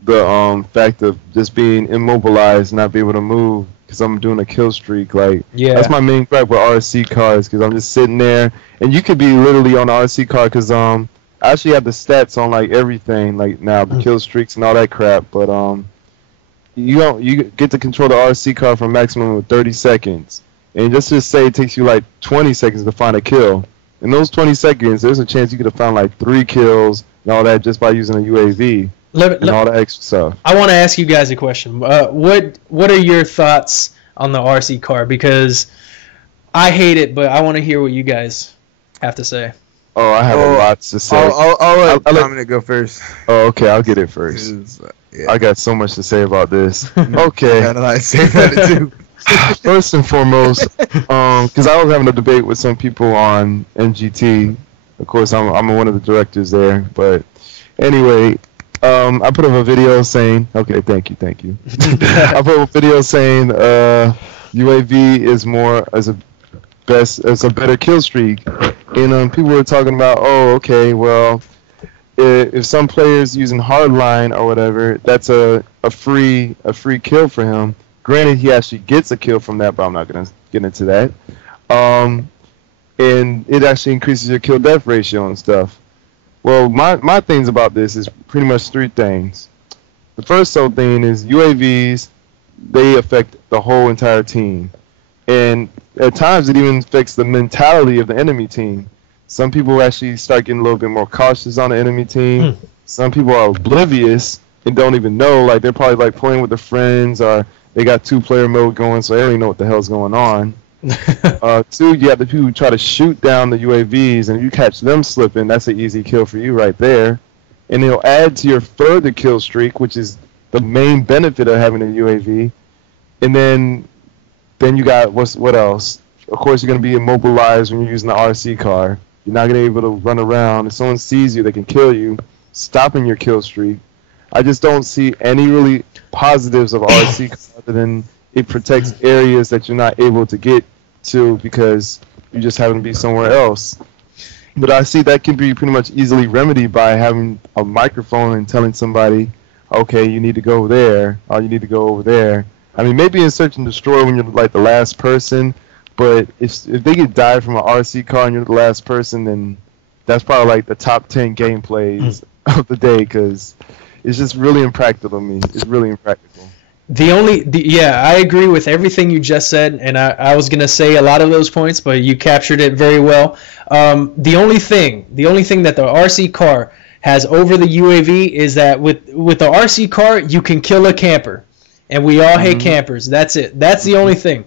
the fact of just being immobilized and not be able to move because I'm doing a kill streak. Like, yeah. That's my main gripe with RC cars, because I'm just sitting there, and you could be literally on the RC car because I actually have the stats on like everything, like now the kill streaks and all that crap, but you get to control the RC car for a maximum of 30 seconds. And just say it takes you like 20 seconds to find a kill. In those 20 seconds, there's a chance you could have found like 3 kills and all that just by using a UAV and all the extra stuff. I want to ask you guys a question. What are your thoughts on the RC car? Because I hate it, but I want to hear what you guys have to say. Oh, I have lots to say. I'll let Dominic go first. Oh, okay, I'll get it first. I got so much to say about this. Okay. I got a lot to say about it too. First and foremost, because I was having a debate with some people on MGT. Of course, I'm one of the directors there. But anyway, I put up a video saying, okay, thank you. I put up a video saying UAV is a better kill streak, and people were talking about, oh, okay, well, if some players using hardline or whatever, that's a free kill for him. Granted, he actually gets a kill from that, but I'm not gonna get into that. And it actually increases your kill death ratio and stuff. Well, my things about this is pretty much 3 things. The first thing is UAVs, they affect the whole entire team, and at times it even affects the mentality of the enemy team. Some people actually start getting a little bit more cautious on the enemy team. Some people are oblivious and don't even know. Like, they're probably like playing with their friends, or they got 2-player mode going, so they don't even know what the hell's going on. 2, you have the people who try to shoot down the UAVs, and if you catch them slipping, that's an easy kill for you right there. And it'll add to your further kill streak, which is the main benefit of having a UAV. And then you got what else? Of course, you're going to be immobilized when you're using the RC car. You're not going to be able to run around. If someone sees you, they can kill you, stopping your kill streak. I just don't see any really positives of RC other than it protects areas that you're not able to get to because you just happen to be somewhere else. But I see that can be pretty much easily remedied by having a microphone and telling somebody, okay, you need to go there, or you need to go over there. I mean, maybe in Search and Destroy when you're like the last person, but if they get died from an RC car and you're the last person, then that's probably like the top 10 gameplays of the day, because it's just really impractical to me. It's really impractical. I agree with everything you just said, and I was gonna say a lot of those points, but you captured it very well. The only thing that the RC car has over the UAV is that with the RC car you can kill a camper, and we all hate campers. That's it. That's the only thing.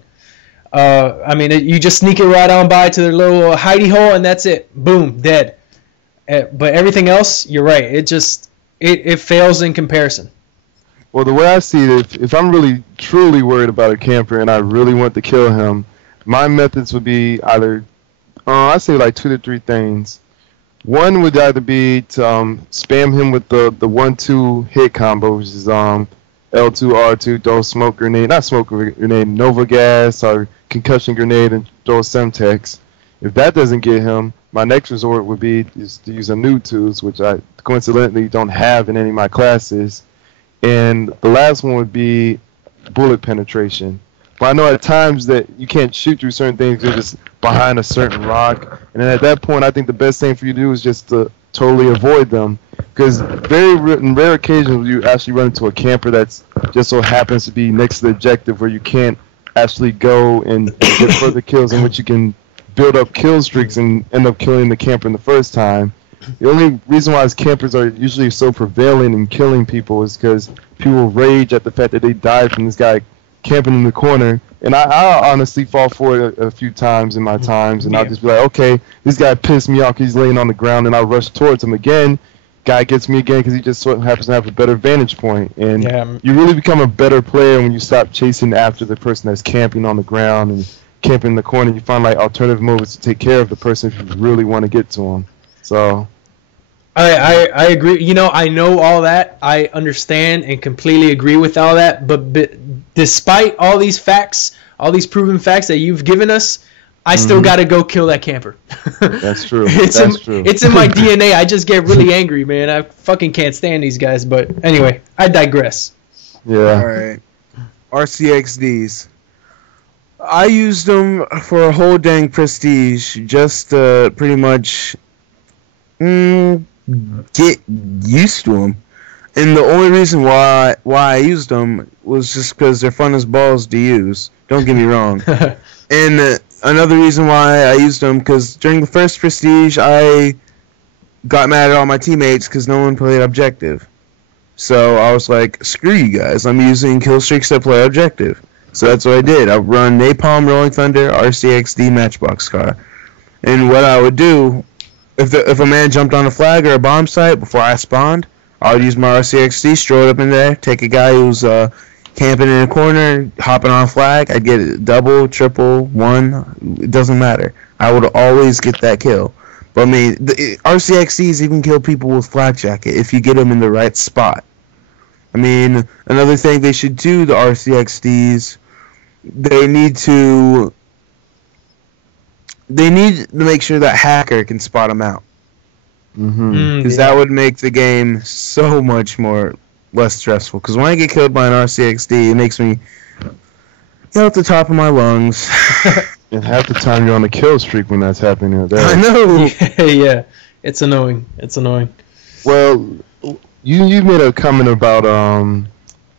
I mean, you just sneak it right on by to their little hidey hole, and that's it. Boom, dead. But everything else, you're right. It fails in comparison. Well, the way I see it, if I'm really truly worried about a camper and I really want to kill him, my methods would be either, I say like 2 to 3 things. One would either be to spam him with the 1-2 hit combo, which is L2 R2, throw smoke grenade, not smoke grenade, Nova gas or concussion grenade, and throw Semtex. If that doesn't get him, my next resort would be is to use a new tools, which I coincidentally don't have in any of my classes. And the last one would be bullet penetration. But I know at times that you can't shoot through certain things, you're just behind a certain rock. And then at that point, I think the best thing for you to do is just to totally avoid them. Because in rare occasions, you actually run into a camper that's just so happens to be next to the objective where you can't actually go and get further kills in which you can build up kill streaks and end up killing the camper in the first time. The only reason why campers are usually so prevalent in killing people is because people rage at the fact that they died from this guy camping in the corner. And I honestly fall for it a few times in my times, and I'll just be like, okay, this guy pissed me off, he's laying on the ground, and I'll rush towards him again. Guy gets me again because he just so happens to have a better vantage point. And you really become a better player when you stop chasing after the person that's camping on the ground and camping in the corner. You find like alternative moves to take care of the person if you really want to get to him. So I agree. You know, I know all that. I understand and completely agree with all that. But despite all these facts, all these proven facts that you've given us, I still got to go kill that camper. That's true. It's in my DNA. I just get really angry, man. I fucking can't stand these guys. But anyway, I digress. Yeah. All right. RCXDs. I used them for a whole dang prestige just to pretty much get used to them. And the only reason why I used them was just because they're fun as balls to use. Don't get me wrong. And another reason why I used them, because during the first prestige, I got mad at all my teammates because no one played objective. So I was like, screw you guys. I'm using kill streaks that play objective. So that's what I did. I run Napalm, Rolling Thunder, RCXD, Matchbox Car. And what I would do, if a man jumped on a flag or a bomb site before I spawned, I would use my RCXD, stroll it up in there, take a guy who's camping in a corner, hopping on a flag. I'd get it double, triple, one. It doesn't matter. I would always get that kill. But I mean, the RCXDs even kill people with flak jacket if you get them in the right spot. I mean, another thing they should do, the RCXDs, they need to make sure that hacker can spot them out. Because that would make the game so much less stressful. Because when I get killed by an RCXD, it makes me yell at the top of my lungs. And half the time you're on a kill streak when that's happening. I know. Yeah, it's annoying. It's annoying. Well, you made a comment about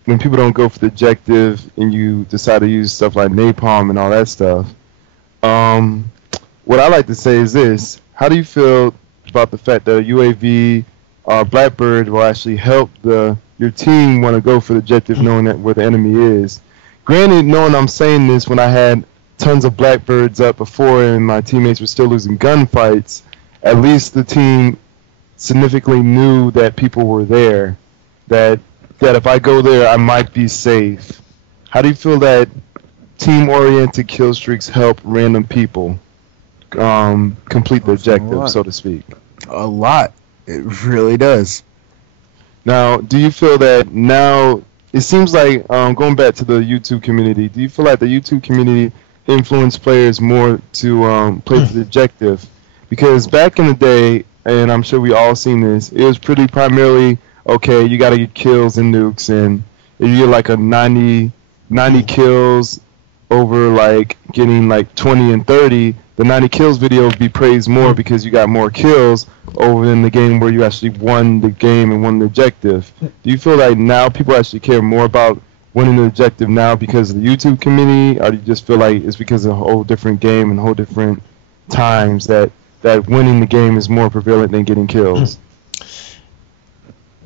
when people don't go for the objective and you decide to use stuff like napalm and all that stuff. What I like to say is this: how do you feel about the fact that a UAV or Blackbird will actually help your team want to go for the objective, knowing that where the enemy is? Granted, knowing I'm saying this when I had tons of Blackbirds up before and my teammates were still losing gunfights, at least the team significantly knew that people were there, that if I go there, I might be safe. How do you feel that team-oriented kill streaks help random people complete the objective, so to speak? A lot. It really does. Now, do you feel that now, it seems like, going back to the YouTube community, do you feel like the YouTube community influenced players more to play for the objective? Because back in the day, and I'm sure we all seen this, it was pretty primarily, okay, you got to get kills and nukes, and if you get like a 90 kills over like getting like 20 and 30, the 90 kills video would be praised more because you got more kills over in the game where you actually won the game and won the objective. Do you feel like now people actually care more about winning the objective now because of the YouTube community, or do you just feel like it's because of a whole different game and whole different times that winning the game is more prevalent than getting kills?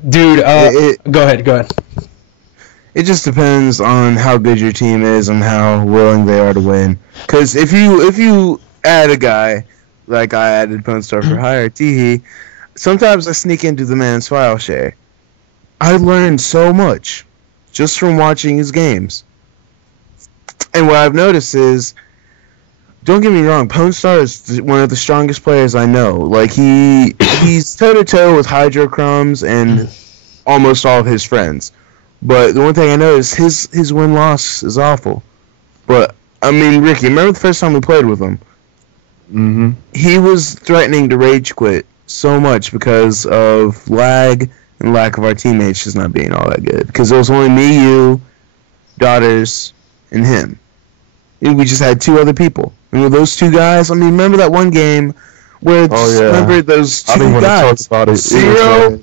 Dude, go ahead. It just depends on how good your team is and how willing they are to win. Because if you add a guy, like I added Pwn Star for Hire, Teehee, sometimes I sneak into the man's file share. I learned so much just from watching his games. And what I've noticed is, don't get me wrong, Pone Star is one of the strongest players I know. Like, he's toe-to-toe with Hydrocrumbs and almost all of his friends. But the one thing I know is his win-loss is awful. But, I mean, Ricky, remember the first time we played with him? Mm-hmm. He was threatening to rage quit so much because of lag and lack of our teammates just not being all that good. Because it was only me, you, Daughters, and him. And we just had 2 other people. And with those 2 guys, I mean, remember that one game where remember those 2 I don't guys? want to talk about it. 0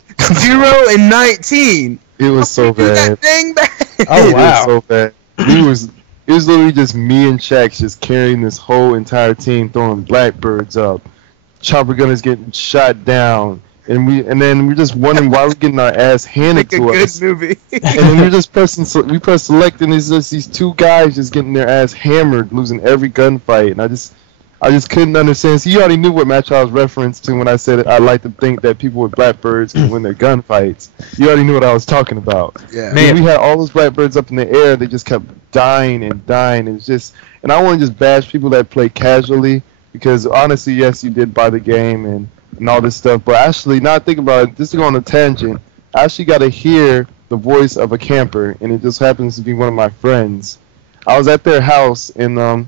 and 19. It was so bad. That thing back. Oh, wow. It was so bad. It was literally just me and Shaq just carrying this whole entire team, throwing blackbirds up. Chopper gunners getting shot down. And then we're just wondering why we're getting our ass handed to us. Good movie. And then we're just press select, and it's just these 2 guys just getting their ass hammered, losing every gunfight. And I just couldn't understand. So you already knew what match I was referenced to when I said I like to think that people with blackbirds can win their gunfights. You already knew what I was talking about. Yeah. Man, we had all those blackbirds up in the air. They just kept dying and dying. It was just, and I want to just bash people that play casually, because honestly, yes, you did buy the game and all this stuff, but actually, now think about it, just to go on a tangent, I actually got to hear the voice of a camper, and it just happens to be one of my friends. I was at their house, and I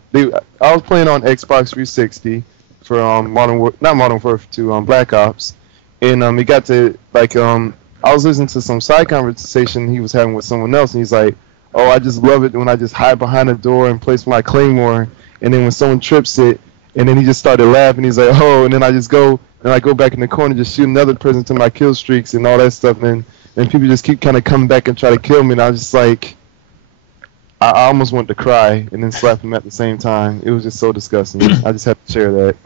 was playing on Xbox 360 for Modern Warfare 2, Black Ops, and it got to, like, I was listening to some side conversation he was having with someone else, and he's like, oh, I just love it when I just hide behind a door and place my claymore, and then when someone trips it, and then he just started laughing, he's like, oh, and then I just go back in the corner, just shoot another person to my kill streaks and all that stuff, and people just keep kind of coming back and try to kill me, and I was just like, I almost wanted to cry and then slap him at the same time. It was just so disgusting. I just had to share that.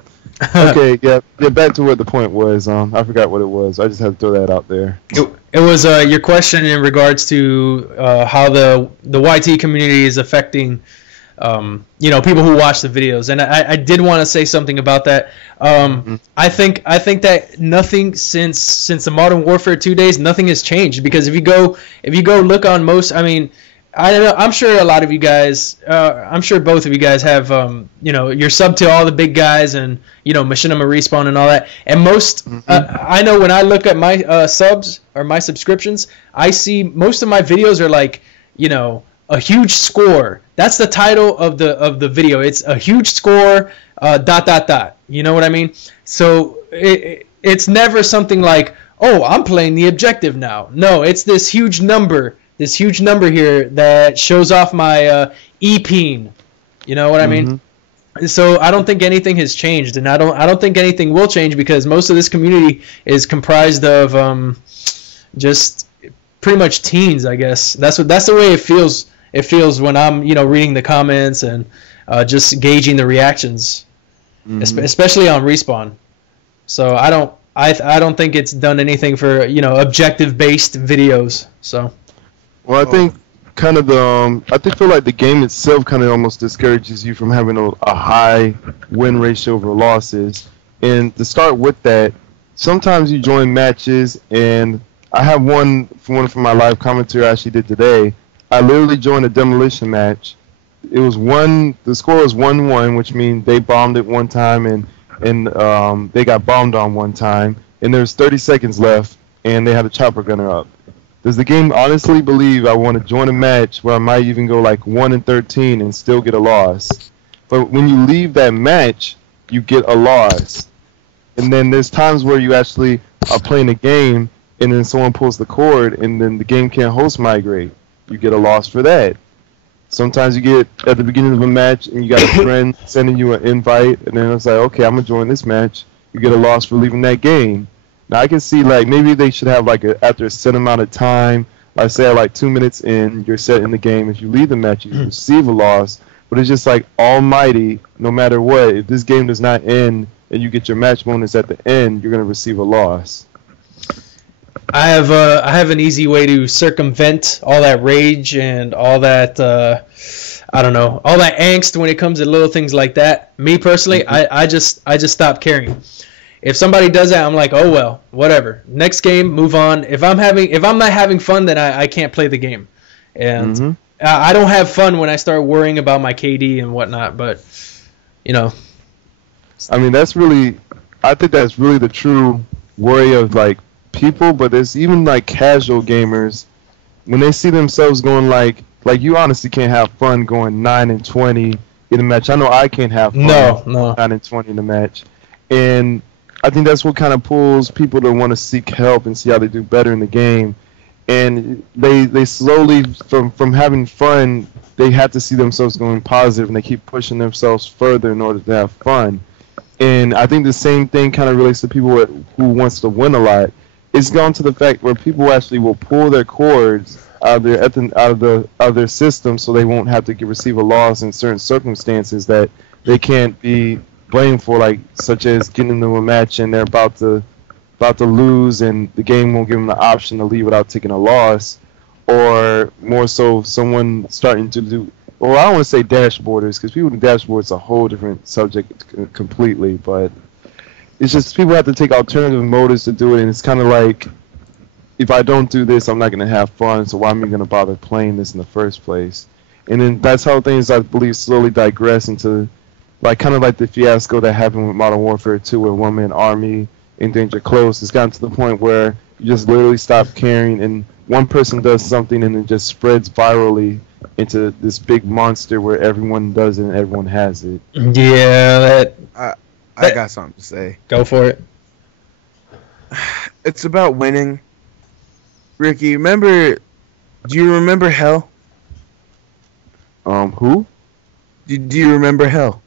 Okay, yeah, back to what the point was. I forgot what it was. I just had to throw that out there. It was your question in regards to how the YT community is affecting people who watch the videos, and I did want to say something about that. I think that nothing since the Modern Warfare 2 days, nothing has changed, because if you go look on most, I mean, I don't know, I'm sure a lot of you guys, I'm sure both of you guys have, you're sub to all the big guys and, Machinima Respawn and all that. And most, I know when I look at my subs or my subscriptions, I see most of my videos are like, a huge score. That's the title of the video. It's a huge score, ... You know what I mean? So it's never something like, oh, I'm playing the objective now. No, it's this huge number here that shows off my EPing. You know what I mean? So I don't think anything has changed, and I don't think anything will change, because most of this community is comprised of just pretty much teens, I guess. That's the way it feels. It feels when I'm reading the comments and just gauging the reactions, especially on Respawn. So I don't think it's done anything for objective based videos. So. Well, I think kind of feel like the game itself kind of almost discourages you from having a high win ratio over losses. And to start with that, sometimes you join matches, and I have one from my live commentary I actually did today. I literally joined a demolition match. It was the score was 1-1, which means they bombed it one time and they got bombed on one time, and there was 30 seconds left, and they had a chopper gunner up. Does the game honestly believe I want to join a match where I might even go like 1-13 and still get a loss? But when you leave that match, you get a loss. And then there's times where you actually are playing a game, and then someone pulls the cord, and then the game can't host migrate. You get a loss for that. Sometimes you get at the beginning of a match, and you got a friend sending you an invite, and then it's like, okay, I'm going to join this match. You get a loss for leaving that game. Now, I can see, like, maybe they should have, like, after a set amount of time, like, say, like, 2 minutes in, you're set in the game. If you leave the match, you receive a loss. But it's just, like, almighty, no matter what. If this game does not end and you get your match bonus at the end, you're going to receive a loss. I have an easy way to circumvent all that rage and all that, all that angst when it comes to little things like that. Me, personally, I just stopped caring. If somebody does that, I'm like, oh well, whatever. Next game, move on. If I'm not having fun, then I can't play the game. And I don't have fun when I start worrying about my KD and whatnot. But I mean, I think that's really the true worry of like people. But there's even like casual gamers when they see themselves going like you honestly can't have fun going 9-20 in a match. I know I can't have fun 9-20 in a match, and I think that's what kind of pulls people to want to seek help and see how they do better in the game. And they slowly, from having fun, they have to see themselves going positive, and they keep pushing themselves further in order to have fun. And I think the same thing kind of relates to people who wants to win a lot. It's gone to the fact where people actually will pull their cords out of their system, so they won't have to receive a loss in certain circumstances that they can't be blamed for, like such as getting into a match and they're about to lose and the game won't give them the option to leave without taking a loss, or more so someone starting to do. Well, I don't want to say dashboarders because people do dashboards is a whole different subject completely, but it's just people have to take alternative motives to do it, and it's kind of like, if I don't do this, I'm not going to have fun, so why am I going to bother playing this in the first place? And then that's how things, I believe, slowly digress into, like, kind of like the fiasco that happened with Modern Warfare 2 where one-man army endanger close. It's gotten to the point where you just literally stop caring, and one person does something and it just spreads virally into this big monster where everyone does it and everyone has it. Yeah, I got something to say. Go for it. It's about winning. Ricky, do you remember Hell? Who? Do you remember Hell?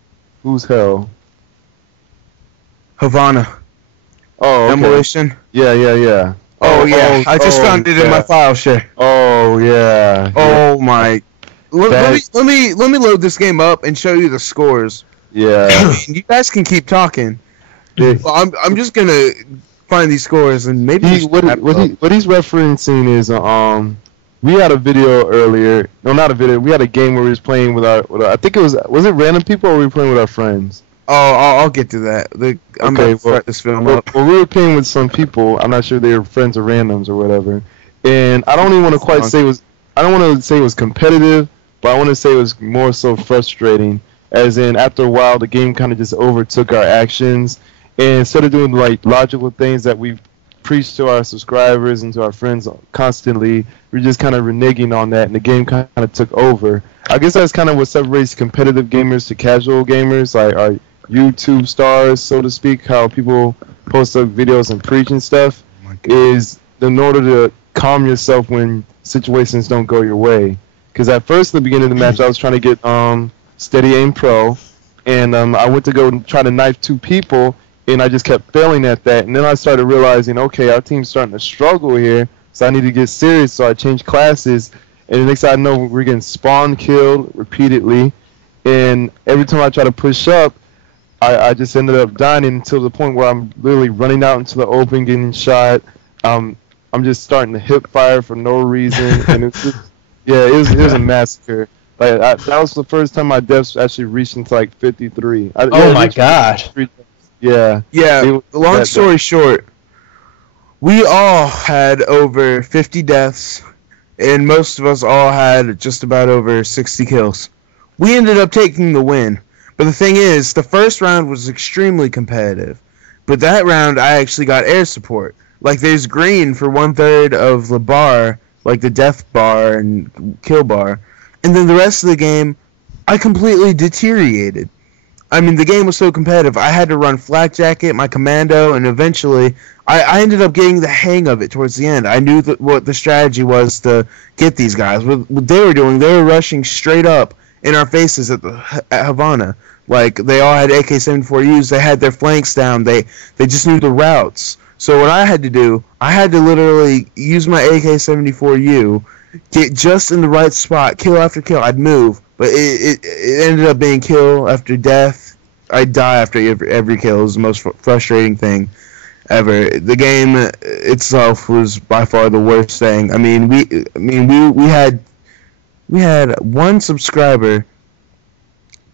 Who's Hell? Havana. Oh, okay. Demolition. Yeah. Oh yeah, I just found it in my file share. Oh yeah. Oh my. Let me load this game up and show you the scores. Yeah. I mean, you guys can keep talking. I'm just gonna find these scores and maybe what he's referencing is we had a video earlier. No, not a video. We had a game where we was playing with our I think it was it random people or were we playing with our friends? Oh, I'll get to that. I'm going to start this film up. Well, we were playing with some people. I'm not sure they were friends or randoms or whatever. And I don't even want to quite say I don't want to say it was competitive, but I want to say it was more so frustrating. As in, after a while, the game kind of just overtook our actions. And instead of doing like logical things that we preach to our subscribers and to our friends constantly, we're just kind of reneging on that, and the game kind of took over. I guess that's kind of what separates competitive gamers to casual gamers, like our YouTube stars, so to speak, how people post up videos and preach and stuff, is in order to calm yourself when situations don't go your way. Because at first, at the beginning of the match, I was trying to get Steady Aim Pro, and I went to go and try to knife two people, and I just kept failing at that. And then I started realizing, okay, our team's starting to struggle here, so I need to get serious. So I changed classes, and the next thing I know, we're getting spawn killed repeatedly. And every time I try to push up, I just ended up dying until the point where I'm literally running out into the open, getting shot. I'm just starting to hip fire for no reason, and it's just, it was a massacre. Like that was the first time my deaths actually reached into like 53. Oh my god! Yeah. Long story short, we all had over 50 deaths, and most of us all had just about over 60 kills. We ended up taking the win. But the thing is, the first round was extremely competitive. But that round, I actually got air support. Like, there's green for 1/3 of the bar, like the death bar and kill bar. And then the rest of the game, I completely deteriorated. I mean, the game was so competitive. I had to run flak jacket, my commando, and eventually I ended up getting the hang of it towards the end. I knew what the strategy was to get these guys. What they were doing, they were rushing straight up in our faces at Havana. Like, they all had AK-74Us. They had their flanks down. They just knew the routes. So what I had to do, I had to literally use my AK-74U, get just in the right spot, kill after kill. I'd move, but it ended up being kill after death. I'd die after every kill. It was the most frustrating thing ever. The game itself was by far the worst thing. I mean, we had one subscriber.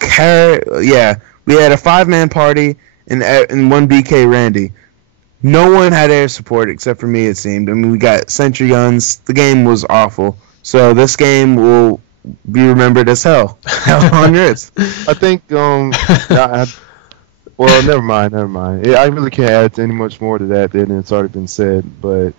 We had a 5-man party, and one BK Randy. No one had air support except for me, it seemed. I mean, we got sentry guns. The game was awful. So this game will be remembered as hell. Hell on earth. I think, well, never mind. Yeah, I really can't add any much more to that than it's already been said. But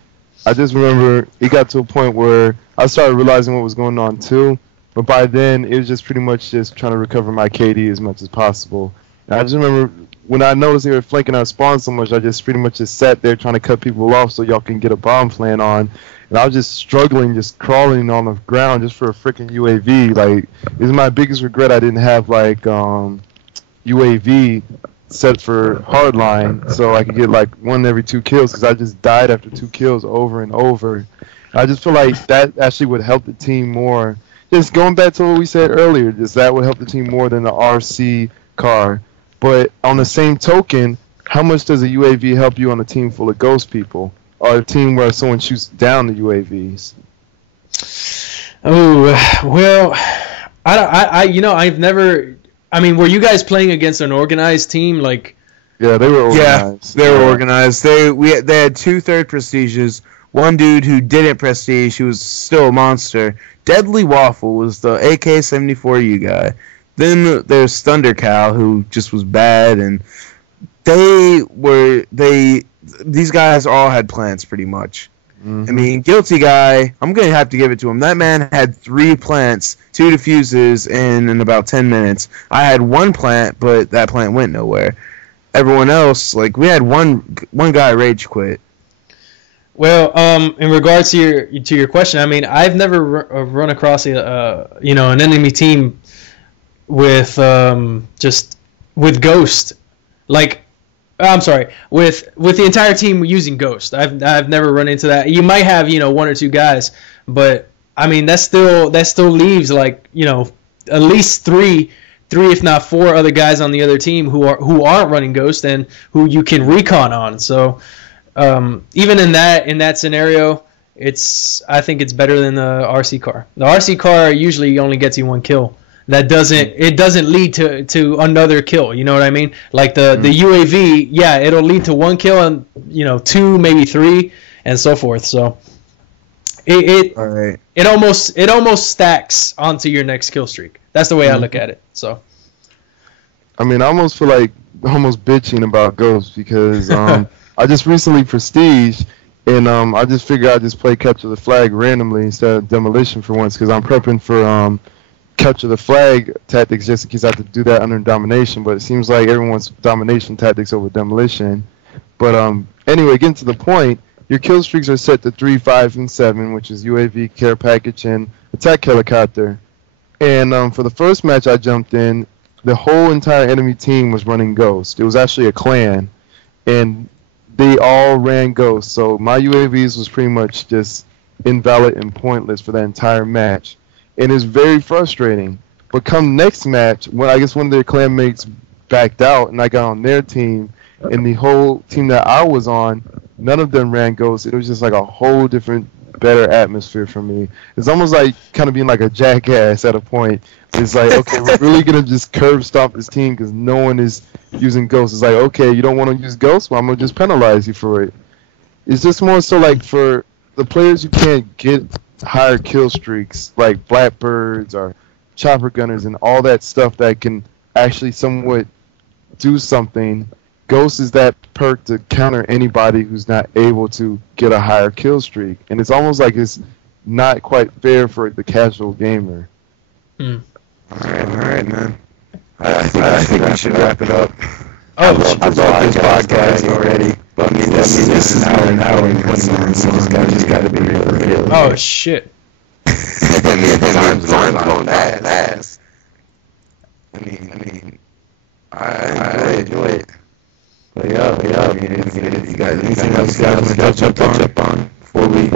I just remember it got to a point where I started realizing what was going on too. But by then, it was just pretty much just trying to recover my KD as much as possible. And I just remember when I noticed they were flanking our spawn so much, I just pretty much just sat there trying to cut people off so y'all can get a bomb plan on. And I was just struggling, just crawling on the ground just for a freaking UAV. Like, it's my biggest regret I didn't have, like, UAV set for hardline so I could get, like, 1 every 2 kills because I just died after 2 kills over and over. And I just feel like that actually would help the team more. Just going back to what we said earlier, just that would help the team more than the RC car. But on the same token, how much does a UAV help you on a team full of ghost people? Or a team where someone shoots down the UAVs? Oh, well, I've never. I mean, were you guys playing against an organized team? Like, yeah, they were organized. Yeah, they were organized. They had 2 third prestiges. One dude who didn't prestige, who was still a monster. Deadly Waffle was the AK-74U guy. Then there's Thunder Cow, who just was bad, and these guys all had plants pretty much. Mm-hmm. I mean, Guilty Guy, I'm going to have to give it to him. That man had 3 plants, 2 diffuses in about 10 minutes. I had 1 plant, but that plant went nowhere. Everyone else, like, we had one guy rage quit. Well, in regards to your question, I mean, I've never run across an enemy team with with Ghost, like, I'm sorry, with the entire team using Ghost. I've never run into that. You might have 1 or 2 guys, but I mean that still leaves like at least three if not 4 other guys on the other team who aren't running Ghost and who you can recon on. So even in that scenario, I think it's better than the RC car. The RC car usually only gets you 1 kill. That doesn't lead to another kill. You know what I mean? Like the UAV, yeah, it'll lead to 1 kill and 2, maybe 3, and so forth. So it almost stacks onto your next kill streak. That's the way I look at it. So I mean, I almost feel like almost bitching about Ghost because I just recently prestige. And I just figured I'd just play Capture the Flag randomly instead of Demolition for once because I'm prepping for Capture the Flag tactics just in case I have to do that under Domination. But it seems like everyone wants Domination tactics over Demolition. But anyway, getting to the point, your kill streaks are set to 3, 5, and 7, which is UAV, care package, and attack helicopter. And for the first match I jumped in, the whole entire enemy team was running Ghost. It was actually a clan. And they all ran Ghost, so my UAVs was pretty much just invalid and pointless for that entire match. And it's very frustrating. But come next match, when I guess one of their clan mates backed out and I got on their team, and the whole team that I was on, none of them ran Ghost. It was just like a whole different, better atmosphere for me. It's almost like kind of being like a jackass at a point. It's like, okay, we're really going to just curb stomp this team because no one is using Ghost. It's like, okay, you don't want to use Ghost? Well, I'm going to just penalize you for it. It's just more so like for the players who can't get higher kill streaks, like Blackbirds or Chopper Gunners and all that stuff that can actually somewhat do something. Ghost is that perk to counter anybody who's not able to get a higher kill streak. And it's almost like it's not quite fair for the casual gamer. All right, man. I think we should wrap it up. I love this podcast already. But I mean, this is an hour and 20 minutes. So this guy just got to be real. Oh, shit. I mean, time's going fast. I mean, I enjoy it. But yeah, I mean, you guys, anything else you guys want to touch up on before we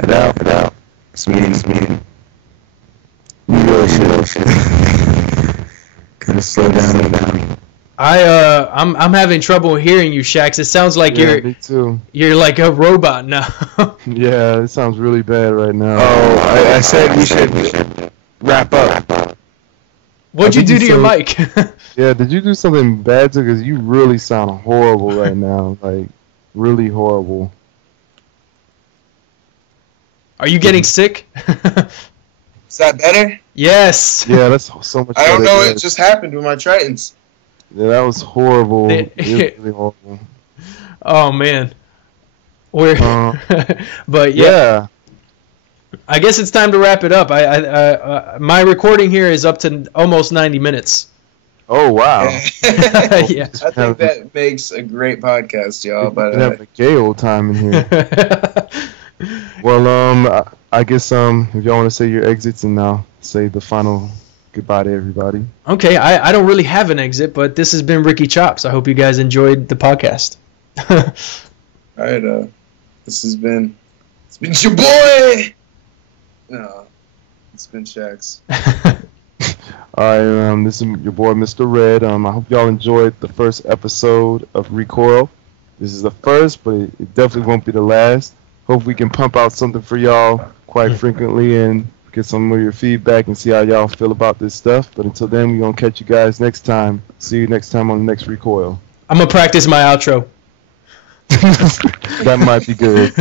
head out? This meeting. We really should. Kind of slow down. I'm having trouble hearing you, Shax. It sounds like me too. You're like a robot now. Yeah, it sounds really bad right now. Oh, I said we should wrap up. What'd you do to your mic? Yeah, did you do something bad to? Because you really sound horrible right now. Like, really horrible. Are you getting sick? Is that better? Yes. Yeah, that's so much I don't better, know. yeah. It just happened with my Tritons. Yeah, that was horrible. It was really horrible. Oh man. We're but Yeah. I guess it's time to wrap it up. My recording here is up to almost 90 minutes. Oh, wow. Yeah. I think that makes a great podcast, y'all. But We're having a gay old time in here. Well, I guess if y'all want to say your exits, and I'll say the final goodbye to everybody. Okay, I don't really have an exit, but this has been Ricky Chops. I hope you guys enjoyed the podcast. All right, it's been your boy. No, it's been Shax. All right, this is your boy, Mr. Red. I hope y'all enjoyed the first episode of Recoil. This is the first, but it definitely won't be the last. Hope we can pump out something for y'all quite frequently and get some of your feedback and see how y'all feel about this stuff. But until then, we're going to catch you guys next time. See you next time on the next Recoil. I'm going to practice my outro. That might be good.